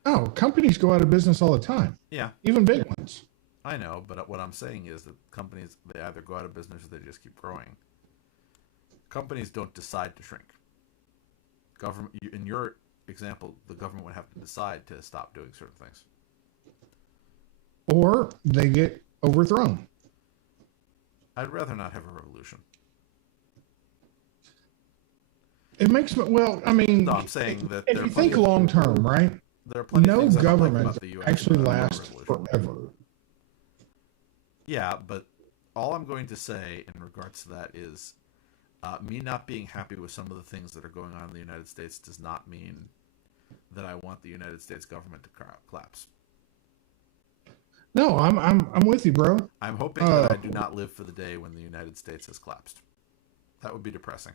Oh, companies go out of business all the time, Yeah, even big ones. I know, but what I'm saying is that companies, they either go out of business or they just keep growing. Companies don't decide to shrink. In your example, the government would have to decide to stop doing certain things. Or they get overthrown. I'd rather not have a revolution. It makes me, well, I mean, No, I'm saying that if you think long term, right? There are plenty of No things I don't like government about the US actually about a lasts revolution. forever. Yeah, but all I'm going to say in regards to that is me not being happy with some of the things that are going on in the United States does not mean that I want the United States government to collapse. No, I'm with you, bro. I'm hoping that I do not live for the day when the United States has collapsed. That would be depressing.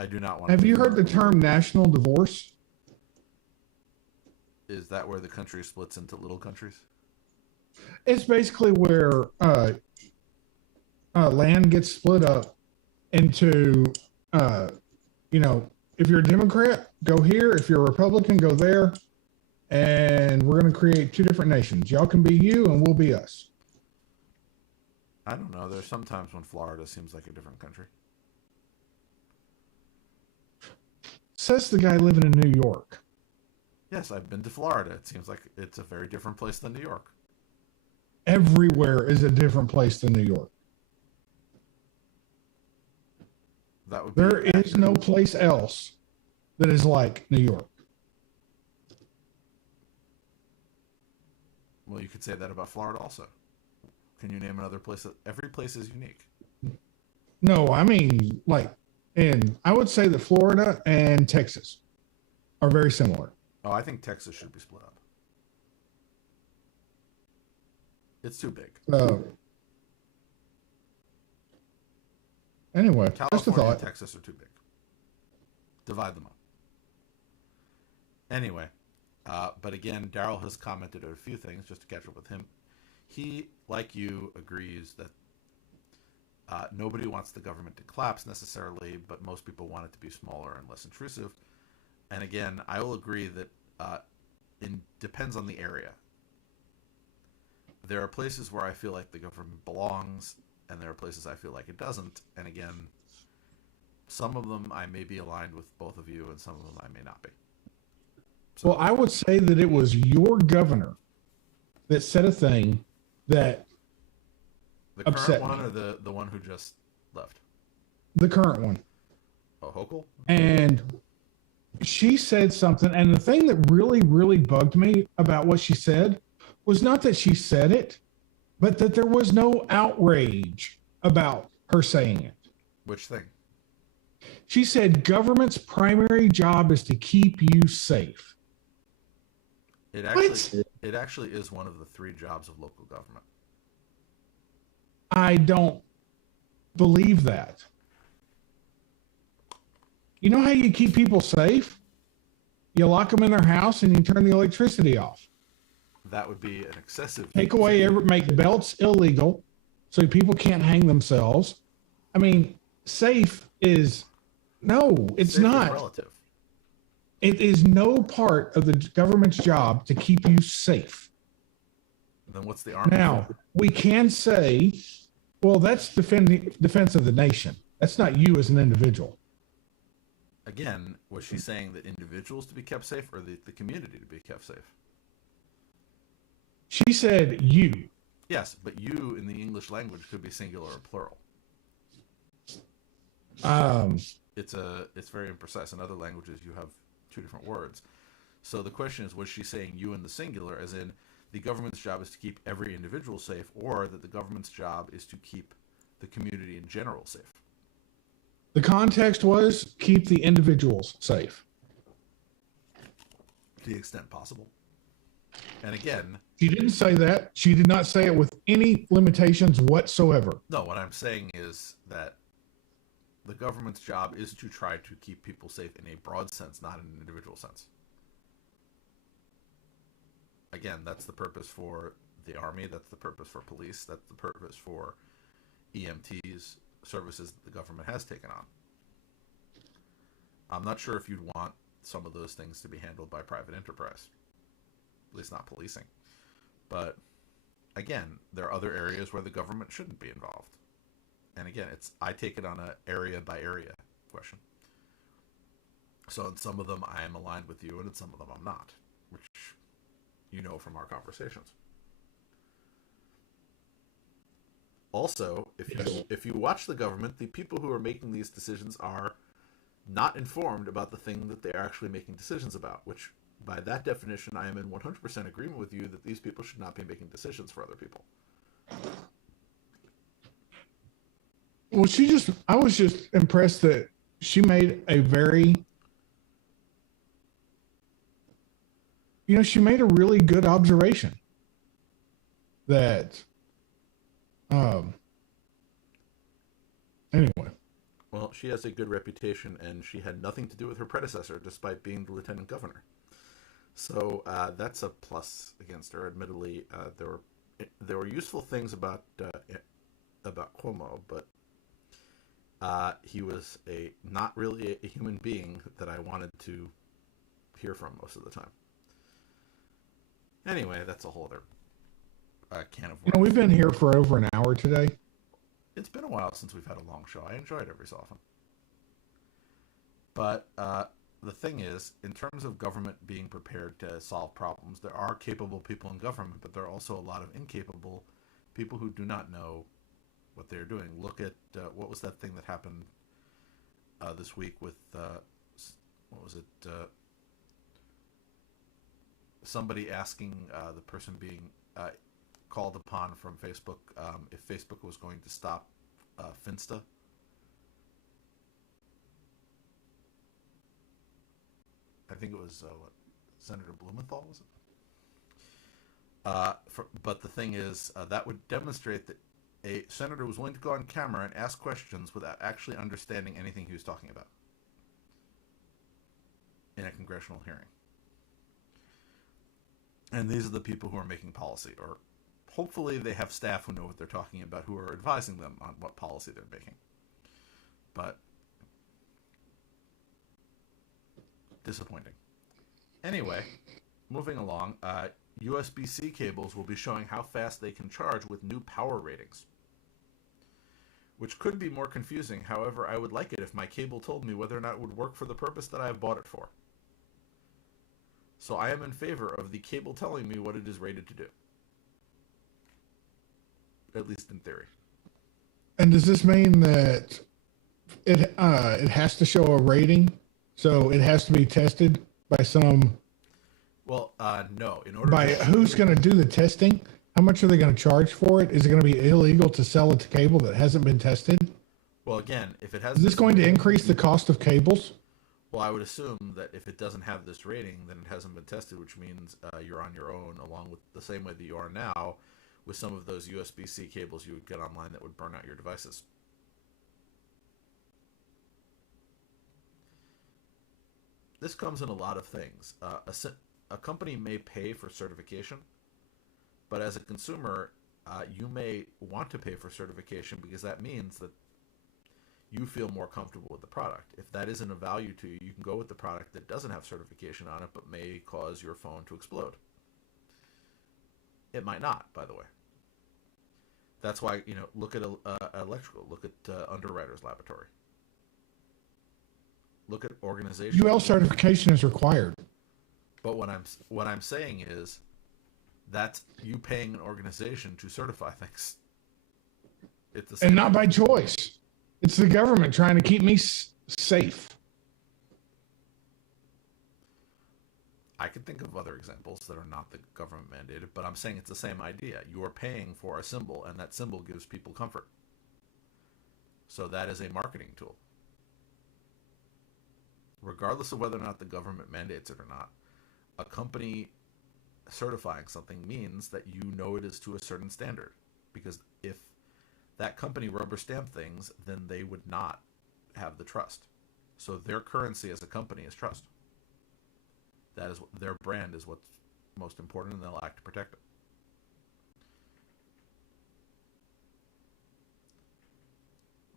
I do not want. Have you heard the term national divorce? Is that where the country splits into little countries? It's basically where land gets split up into, if you're a Democrat, go here. If you're a Republican, go there. And we're going to create two different nations. Y'all can be you and we'll be us. I don't know. There's sometimes when Florida seems like a different country. Says the guy living in New York. Yes, I've been to Florida. It seems like it's a very different place than New York. Everywhere is a different place than New York. That would be There is no place else that is like New York. Well, you could say that about Florida also. Can you name another place? Every place is unique. No, I mean, like, and I would say that Florida and Texas are very similar. Oh, I think Texas should be split up. It's too big. Anyway, just a California and thought. Texas are too big. Divide them up. Anyway, but again, Daryl has commented on a few things just to catch up with him. He, like you, agrees that nobody wants the government to collapse necessarily, but most people want it to be smaller and less intrusive. And again, I will agree that it depends on the area. There are places where I feel like the government belongs, and there are places I feel like it doesn't. And again, some of them I may be aligned with both of you, and some of them I may not be. So, well, I would say that it was your governor that said a thing that the upset current one, me. or the one who just left? The current one. Oh, Hochul? And she said something, and the thing that really, really bugged me about what she said was not that she said it, but that there was no outrage about her saying it. Which thing? She said government's primary job is to keep you safe. It actually is one of the 3 jobs of local government. I don't believe that. You know how you keep people safe? You lock them in their house and you turn the electricity off. That would be an excessive. Take away make belts illegal so people can't hang themselves. I mean, safe is no, it's safe not. Is relative. It is no part of the government's job to keep you safe. Then what's the army? Now, we can say, well, that's defense of the nation. That's not you as an individual. Again, was she saying that individuals to be kept safe or the community to be kept safe? She said you. Yes, but you in the English language could be singular or plural. It's very imprecise. In other languages, you have 2 different words. So the question is, was she saying you in the singular, as in the government's job is to keep every individual safe, or that the government's job is to keep the community in general safe? The context was keep the individuals safe. To the extent possible. And again, she didn't say that. She did not say it with any limitations whatsoever. No, what I'm saying is that the government's job is to try to keep people safe in a broad sense, not in an individual sense. Again, that's the purpose for the army, that's the purpose for police, that's the purpose for EMTs, services that the government has taken on. I'm not sure if you'd want some of those things to be handled by private enterprise, at least not policing. But again, there are other areas where the government shouldn't be involved. And again, I take it on an area by area question. So in some of them I am aligned with you, and in some of them I'm not, which you know from our conversations. Also, if you watch the government, the people who are making these decisions are not informed about the thing that they're actually making decisions about, which by that definition I am in 100% agreement with you that these people should not be making decisions for other people. Well, I was just impressed that she made a she made a really good observation that, anyway. Well, she has a good reputation, and she had nothing to do with her predecessor, despite being the lieutenant governor. So that's a plus against her. Admittedly, there were useful things about Cuomo, but he was not really a human being that I wanted to hear from most of the time. Anyway, that's a whole other can of worms. We've been here for over an hour today. It's been a while since we've had a long show. I enjoy it every so often. But the thing is, in terms of government being prepared to solve problems, there are capable people in government, but there are also a lot of incapable people who do not know what they're doing. Look at what was that thing that happened this week with somebody asking the person being called upon from Facebook if Facebook was going to stop Finsta. I think it was Senator Blumenthal, was it? But the thing is, that would demonstrate that a senator was willing to go on camera and ask questions without actually understanding anything he was talking about in a congressional hearing. And these are the people who are making policy, or hopefully they have staff who know what they're talking about, who are advising them on what policy they're making. But disappointing. Anyway, moving along, USB-C cables will be showing how fast they can charge with new power ratings, which could be more confusing. However, I would like it if my cable told me whether or not it would work for the purpose that I have bought it for. So I am in favor of the cable telling me what it is rated to do. At least in theory. And does this mean that it has to show a rating? So it has to be tested by some... Well, no. In order by who's going to do the testing? How much are they going to charge for it? Is it going to be illegal to sell a cable that hasn't been tested? Well, again, if it has... Is this going to increase the cost of cables? Well, I would assume that if it doesn't have this rating, then it hasn't been tested, which means you're on your own, along with the same way that you are now, with some of those USB-C cables you would get online that would burn out your devices. This comes in a lot of things. A company may pay for certification, but as a consumer, you may want to pay for certification because that means that you feel more comfortable with the product. If that isn't of value to you, you can go with the product that doesn't have certification on it, but may cause your phone to explode. It might not, by the way. That's why, look at electrical, look at Underwriters Laboratory. Look at organizations. UL certification is required. But what I'm saying is that's you paying an organization to certify things. It's the same. And not by choice. It's the government trying to keep me safe. I can think of other examples that are not the government mandated, but I'm saying it's the same idea. You are paying for a symbol, and that symbol gives people comfort. So that is a marketing tool. Regardless of whether or not the government mandates it or not, a company certifying something means that you know it is to a certain standard. Because if that company rubber stamp things, then they would not have the trust. So their currency as a company is trust. That is their brand is what's most important, and they'll act to protect it.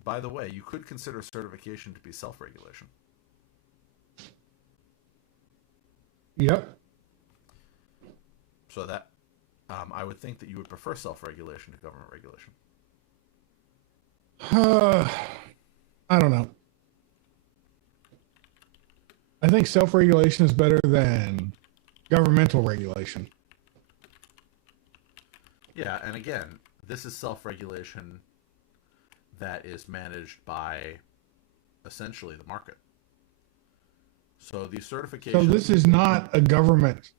By the way, you could consider certification to be self-regulation. Yep. So that I would think that you would prefer self-regulation to government regulation. I don't know. I think self-regulation is better than governmental regulation. Yeah, and again, this is self-regulation that is managed by essentially the market. So the certification... So this is not a government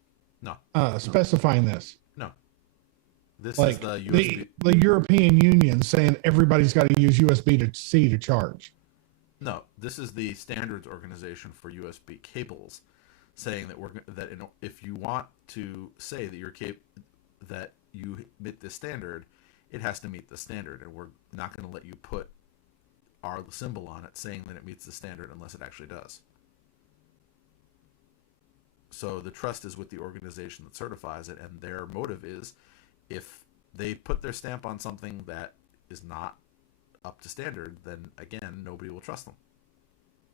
specifying this. No. This like is the USB... the European Union saying everybody's got to use USB-C to charge. No, this is the Standards Organization for USB cables, saying that if you want to say that that you meet this standard, it has to meet the standard, and we're not going to let you put our symbol on it saying that it meets the standard unless it actually does. So the trust is with the organization that certifies it, and their motive is if they put their stamp on something that is not up to standard, then again, nobody will trust them.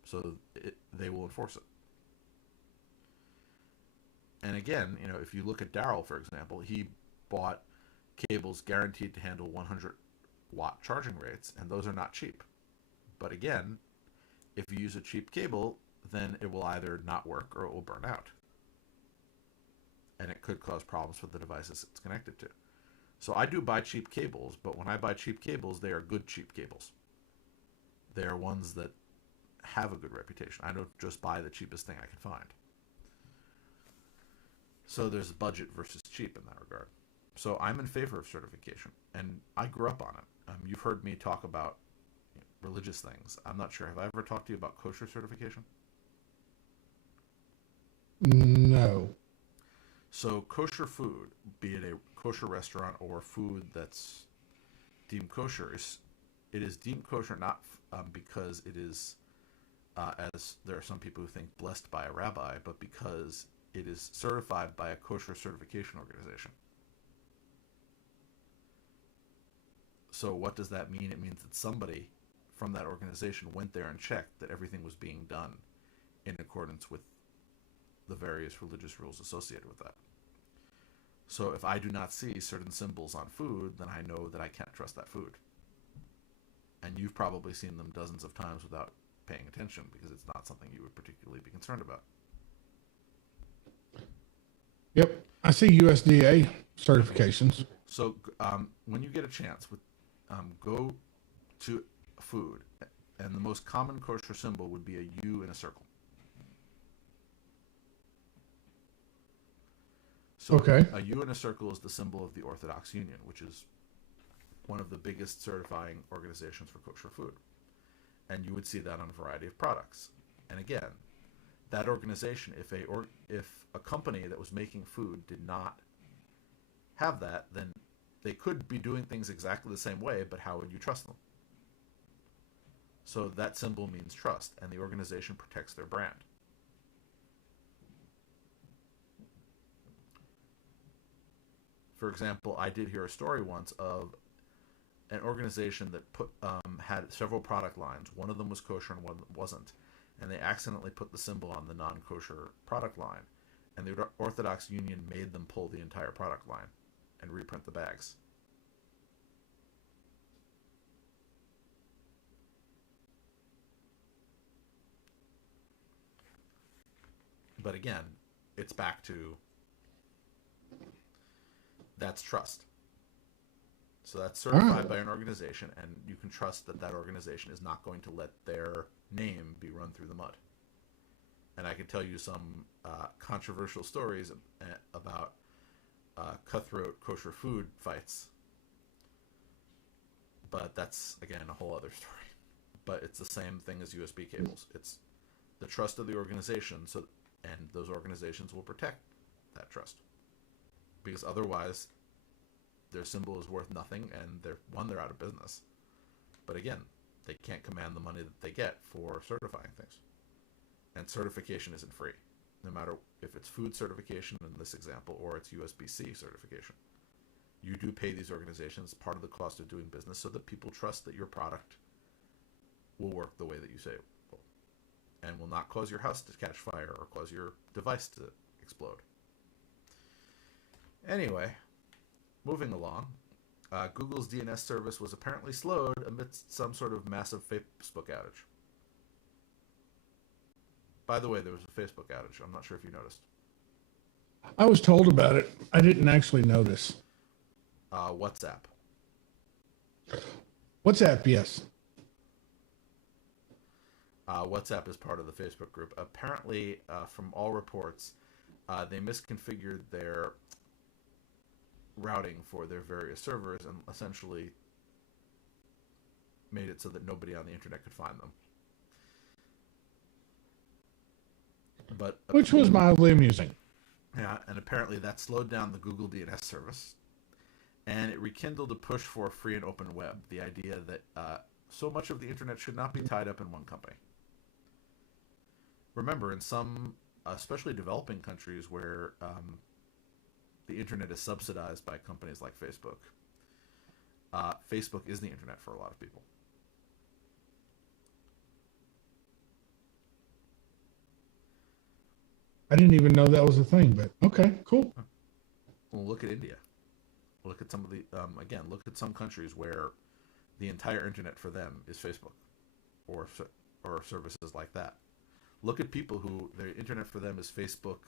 So they will enforce it. And again, if you look at Daryl, for example, he bought cables guaranteed to handle 100-watt charging rates, and those are not cheap. But again, if you use a cheap cable, then it will either not work or it will burn out. And it could cause problems with the devices it's connected to. So I do buy cheap cables, but when I buy cheap cables, they are good cheap cables. They are ones that have a good reputation. I don't just buy the cheapest thing I can find. So there's budget versus cheap in that regard. So I'm in favor of certification, and I grew up on it. You've heard me talk about religious things. I'm not sure. Have I ever talked to you about kosher certification? No. So kosher food, be it a kosher restaurant or food that's deemed kosher, it is deemed kosher not because it is, as there are some people who think, blessed by a rabbi, but because it is certified by a kosher certification organization. So what does that mean? It means that somebody from that organization went there and checked that everything was being done in accordance with the various religious rules associated with that. So if I do not see certain symbols on food, then I know that I can't trust that food. And you've probably seen them dozens of times without paying attention because it's not something you would particularly be concerned about. Yep. I see USDA certifications. So when you get a chance, go to food, and the most common kosher symbol would be a U in a circle. So Okay. a U in a circle is the symbol of the Orthodox Union, which is one of the biggest certifying organizations for kosher food. And you would see that on a variety of products. And again, that organization, if a company that was making food did not have that, then they could be doing things exactly the same way, but how would you trust them? So that symbol means trust, and the organization protects their brand. For example, I did hear a story once of an organization that had several product lines. One of them was kosher and one wasn't. And they accidentally put the symbol on the non-kosher product line. And the Orthodox Union made them pull the entire product line and reprint the bags. But again, it's back to that's trust. So that's certified by an organization, and you can trust that that organization is not going to let their name be run through the mud. And I can tell you some controversial stories about cutthroat kosher food fights. But that's, again, a whole other story. But it's the same thing as USB cables. It's the trust of the organization, and those organizations will protect that trust. Because otherwise, their symbol is worth nothing, and they're out of business. But again, they can't command the money that they get for certifying things. And certification isn't free, no matter if it's food certification in this example or it's USB-C certification. You do pay these organizations part of the cost of doing business so that people trust that your product will work the way that you say it will, and will not cause your house to catch fire or cause your device to explode. Anyway, moving along, Google's DNS service was apparently slowed amidst some sort of massive Facebook outage. By the way, there was a Facebook outage. I'm not sure if you noticed. I was told about it. I didn't actually notice. WhatsApp. WhatsApp, yes. WhatsApp is part of the Facebook group. Apparently, from all reports, they misconfigured their routing for their various servers and essentially made it so that nobody on the internet could find them. But which was mildly amusing. Yeah, and apparently that slowed down the Google DNS service, and it rekindled a push for a free and open web. The idea that so much of the internet should not be tied up in one company. Remember, in some, especially developing countries where the internet is subsidized by companies like Facebook, Facebook is the internet for a lot of people. I didn't even know that was a thing, but okay, cool. Well, look at India. Look at some of the, look at some countries where the entire internet for them is Facebook or services like that. Look at people who their internet for them is Facebook,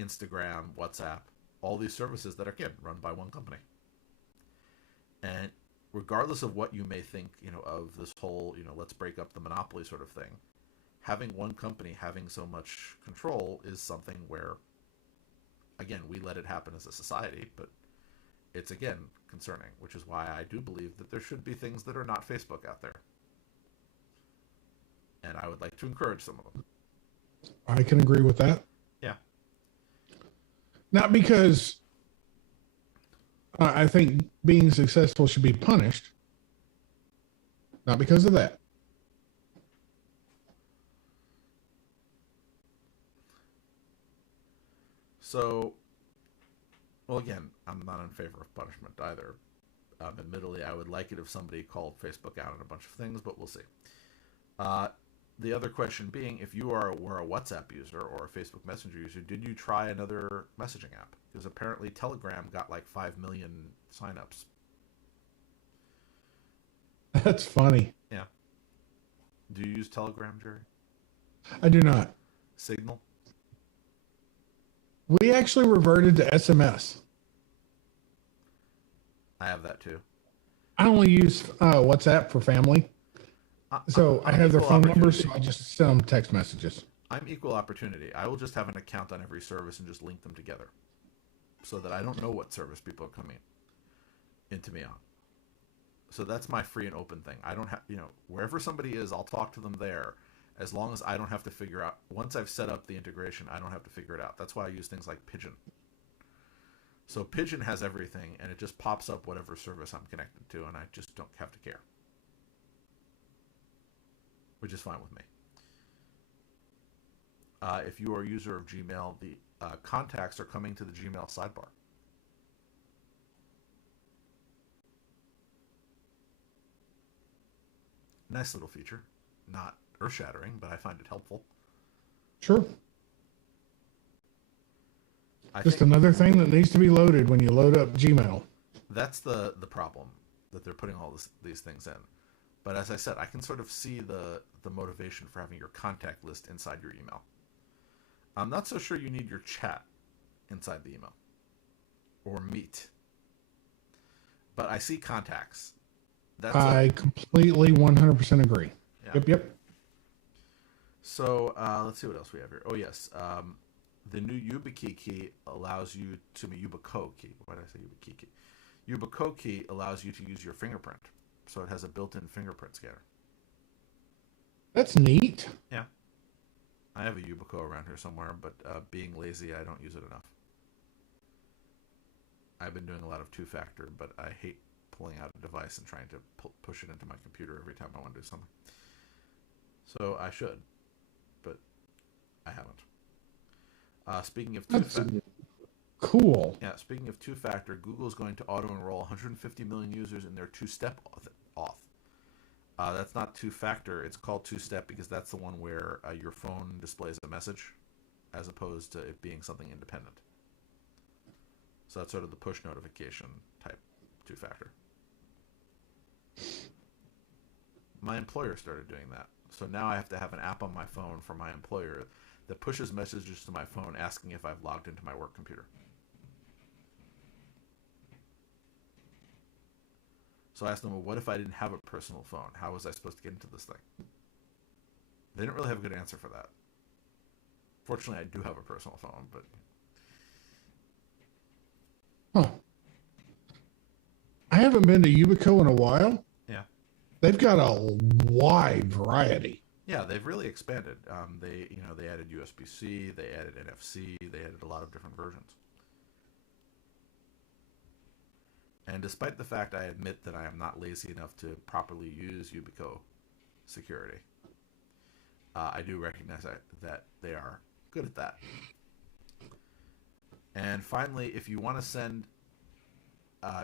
Instagram, WhatsApp, all these services that are, again, run by one company. And regardless of what you may think, of this whole, let's break up the monopoly sort of thing, having one company having so much control is something where, again, we let it happen as a society, but it's again concerning, which is why I do believe that there should be things that are not Facebook out there. And I would like to encourage some of them. I can agree with that. Yeah. Not because I think being successful should be punished. Not because of that. So, well, again, I'm not in favor of punishment either. Admittedly, I would like it if somebody called Facebook out on a bunch of things, but we'll see. The other question being, if you were a WhatsApp user or a Facebook Messenger user, did you try another messaging app? Because apparently Telegram got like 5 million signups. That's funny. Yeah. Do you use Telegram, Jerry? I do not. Signal? We actually reverted to SMS. I have that too. I only use WhatsApp for family. So I have their phone numbers, so I just send them text messages. I'm equal opportunity. I will just have an account on every service and just link them together so that I don't know what service people are coming into me on. So that's my free and open thing. I don't have, wherever somebody is, I'll talk to them there as long as I don't have to figure out. Once I've set up the integration, I don't have to figure it out. That's why I use things like Pigeon. So Pigeon has everything, and it just pops up whatever service I'm connected to, and I just don't have to care. Which is fine with me. If you are a user of Gmail, the contacts are coming to the Gmail sidebar. Nice little feature. Not earth-shattering, but I find it helpful. Sure. Just another thing that needs to be loaded when you load up Gmail. That's the problem, that they're putting all these things in. But as I said, I can sort of see the motivation for having your contact list inside your email. I'm not so sure you need your chat inside the email. Or Meet. But I see contacts. I completely 100% agree. Yeah. Yep. So let's see what else we have here. Oh, yes. The new YubiKey key allows you to... YubiKo key. Why did I say YubiKey key? YubiKo key allows you to use your fingerprint. So it has a built-in fingerprint scanner. That's neat. Yeah. I have a YubiKo around here somewhere, but being lazy, I don't use it enough. I've been doing a lot of two-factor, but I hate pulling out a device and trying to push it into my computer every time I want to do something. So I should, but I haven't. Speaking of two-factor... Cool. Yeah, speaking of two-factor, Google is going to auto-enroll 150 million users in their two-step auth. That's not two-factor. It's called two-step because that's the one where your phone displays a message as opposed to it being something independent. So that's sort of the push notification type two-factor. My employer started doing that. So now I have to have an app on my phone for my employer that pushes messages to my phone asking if I've logged into my work computer. So I asked them, well, what if I didn't have a personal phone? How was I supposed to get into this thing? They didn't really have a good answer for that. Fortunately, I do have a personal phone, but... Huh. I haven't been to Yubico in a while. Yeah. They've got a wide variety. Yeah, they've really expanded. They added USB-C, they added NFC, they added a lot of different versions. And despite the fact I admit that I am not lazy enough to properly use Yubico security, I do recognize that they are good at that. And finally, if you want to send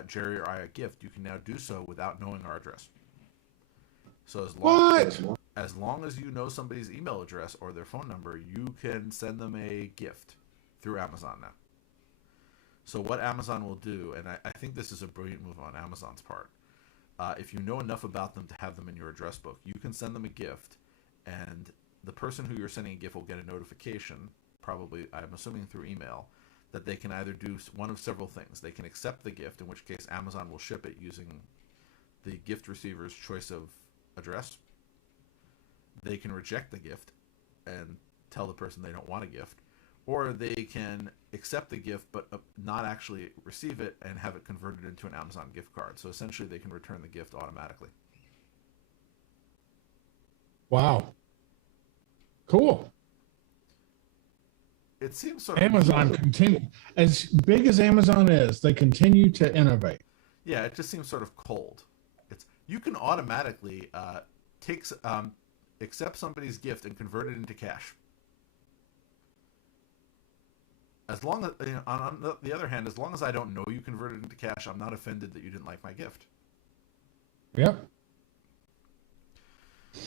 Jerry or I a gift, you can now do so without knowing our address. So as long as you know somebody's email address or their phone number, you can send them a gift through Amazon now. So what Amazon will do, and I think this is a brilliant move on Amazon's part, if you know enough about them to have them in your address book, you can send them a gift, and the person who you're sending a gift will get a notification, probably, I'm assuming through email, that they can either do one of several things. They can accept the gift, in which case Amazon will ship it using the gift receiver's choice of address. They can reject the gift and tell the person they don't want a gift, or they can accept the gift but not actually receive it and have it converted into an Amazon gift card. So essentially, they can return the gift automatically. Wow. Cool. It seems sort of Amazon continue as big as Amazon is, they continue to innovate. Yeah, it just seems sort of cold. It's you can automatically accept somebody's gift and convert it into cash. As long as on the other hand, as long as I don't know you converted it into cash, I'm not offended that you didn't like my gift. Yep.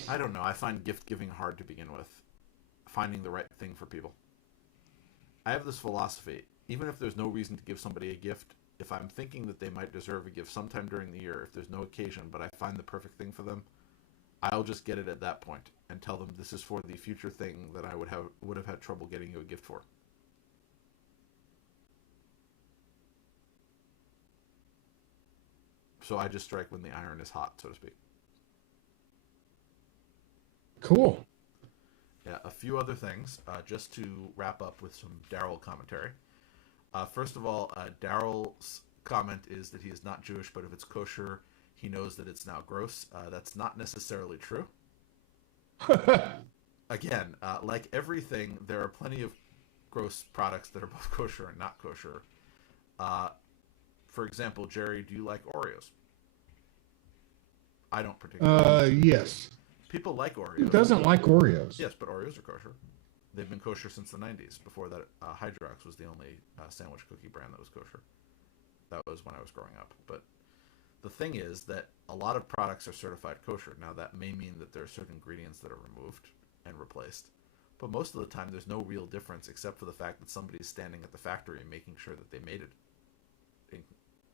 I don't know. I find gift giving hard to begin with. Finding the right thing for people. I have this philosophy. Even if there's no reason to give somebody a gift, if I'm thinking that they might deserve a gift sometime during the year, if there's no occasion, but I find the perfect thing for them, I'll just get it at that point and tell them this is for the future thing that I would have had trouble getting you a gift for. So I just strike when the iron is hot, so to speak. Cool. Yeah, a few other things, just to wrap up with some Daryl commentary. First of all, Daryl's comment is that he is not Jewish, but if it's kosher, he knows that it's now gross. That's not necessarily true. Again, like everything, there are plenty of gross products that are both kosher and not kosher. For example, Jerry, do you like Oreos? I don't particularly. Yes. People like Oreos. Who doesn't like Oreos? Yes, but Oreos are kosher. They've been kosher since the 90s. Before that, Hydrox was the only sandwich cookie brand that was kosher. That was when I was growing up. But the thing is that a lot of products are certified kosher. Now, that may mean that there are certain ingredients that are removed and replaced. But most of the time, there's no real difference except for the fact that somebody's standing at the factory and making sure that they made it in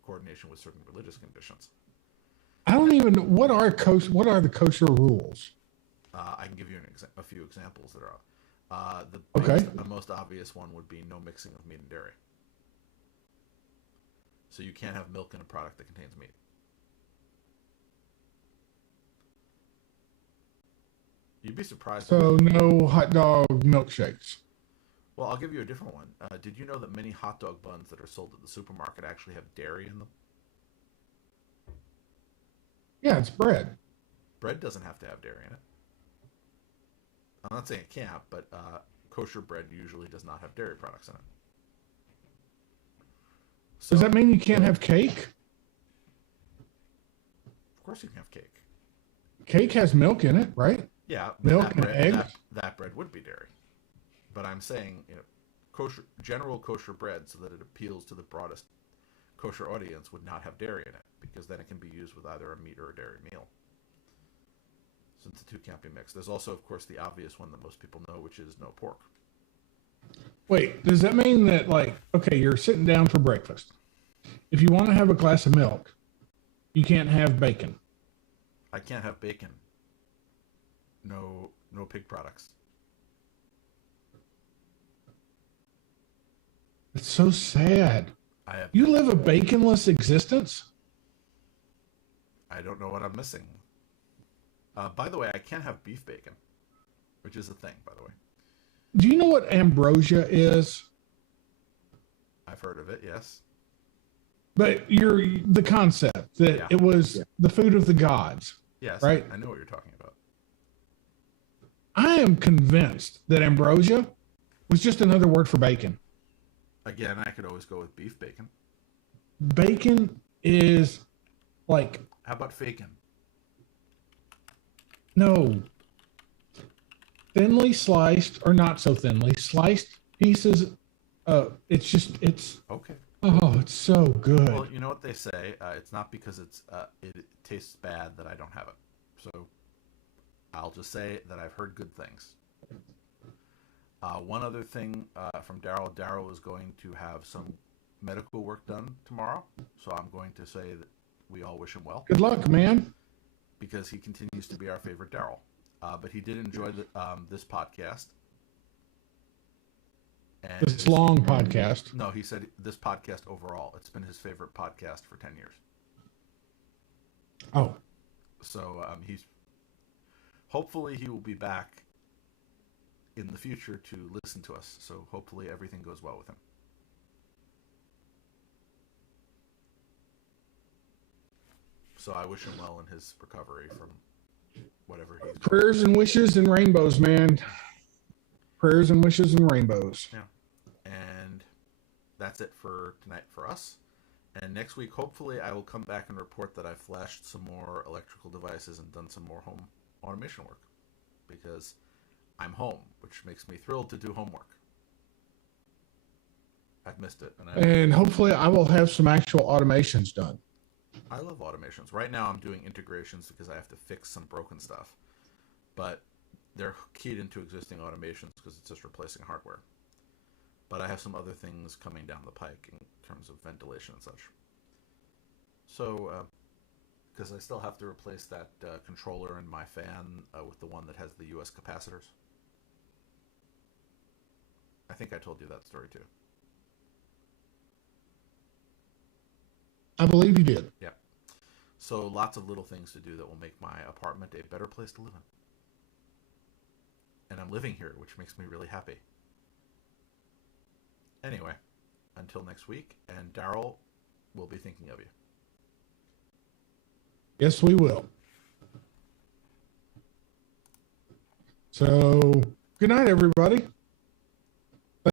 coordination with certain religious conditions. I don't even know what are the kosher rules. I can give you a few examples that are the most obvious one would be no mixing of meat and dairy. So you can't have milk in a product that contains meat. You'd be surprised. So no hot dog milkshakes. Well, I'll give you a different one. Did you know that many hot dog buns that are sold at the supermarket actually have dairy in them? Yeah, it's bread. Bread doesn't have to have dairy in it. I'm not saying it can't, but kosher bread usually does not have dairy products in it. So, does that mean you can't have cake? Of course you can have cake. Cake has milk in it, right? Yeah, milk and eggs. That bread would be dairy. But I'm saying, general kosher bread, so that it appeals to the broadest kosher audience, would not have dairy in it, because then it can be used with either a meat or a dairy meal. Since the two can't be mixed. There's also, of course, the obvious one that most people know, which is no pork. Wait, does that mean that, okay, you're sitting down for breakfast. If you want to have a glass of milk, you can't have bacon. I can't have bacon. No pig products. It's so sad. You live a baconless existence? I don't know what I'm missing. By the way, I can't have beef bacon, which is a thing, by the way. Do you know what ambrosia is? I've heard of it, yes. But the concept that it was the food of the gods. Yes, right? I know what you're talking about. I am convinced that ambrosia was just another word for bacon. Again, I could always go with beef bacon. Bacon is like... How about fakin? No. Thinly sliced, or not so thinly, sliced pieces. It's... Okay. Oh, it's so good. Well, you know what they say. It's not because it tastes bad that I don't have it. So I'll just say that I've heard good things. One other thing from Daryl. Daryl is going to have some medical work done tomorrow. So I'm going to say that we all wish him well. Good luck, man. Because he continues to be our favorite Daryl. But he did enjoy this podcast. And this long podcast. No, he said this podcast overall. It's been his favorite podcast for 10 years. Oh. So hopefully he will be back in the future to listen to us. So hopefully everything goes well with him. So I wish him well in his recovery from whatever he's Prayers and wishes and rainbows, man. Prayers and wishes and rainbows. Yeah. And that's it for tonight for us. And next week, hopefully, I will come back and report that I've flashed some more electrical devices and done some more home automation work. Because I'm home, which makes me thrilled to do homework. I've missed it. And hopefully I will have some actual automations done. I love automations. Right now I'm doing integrations because I have to fix some broken stuff. But they're keyed into existing automations because it's just replacing hardware. But I have some other things coming down the pike in terms of ventilation and such. So, because I still have to replace that controller in my fan with the one that has the US capacitors. I think I told you that story too. I believe you did. Yeah. So lots of little things to do that will make my apartment a better place to live in. And I'm living here, which makes me really happy. Anyway, until next week, and Daryl will be thinking of you. Yes, we will. So, good night, everybody.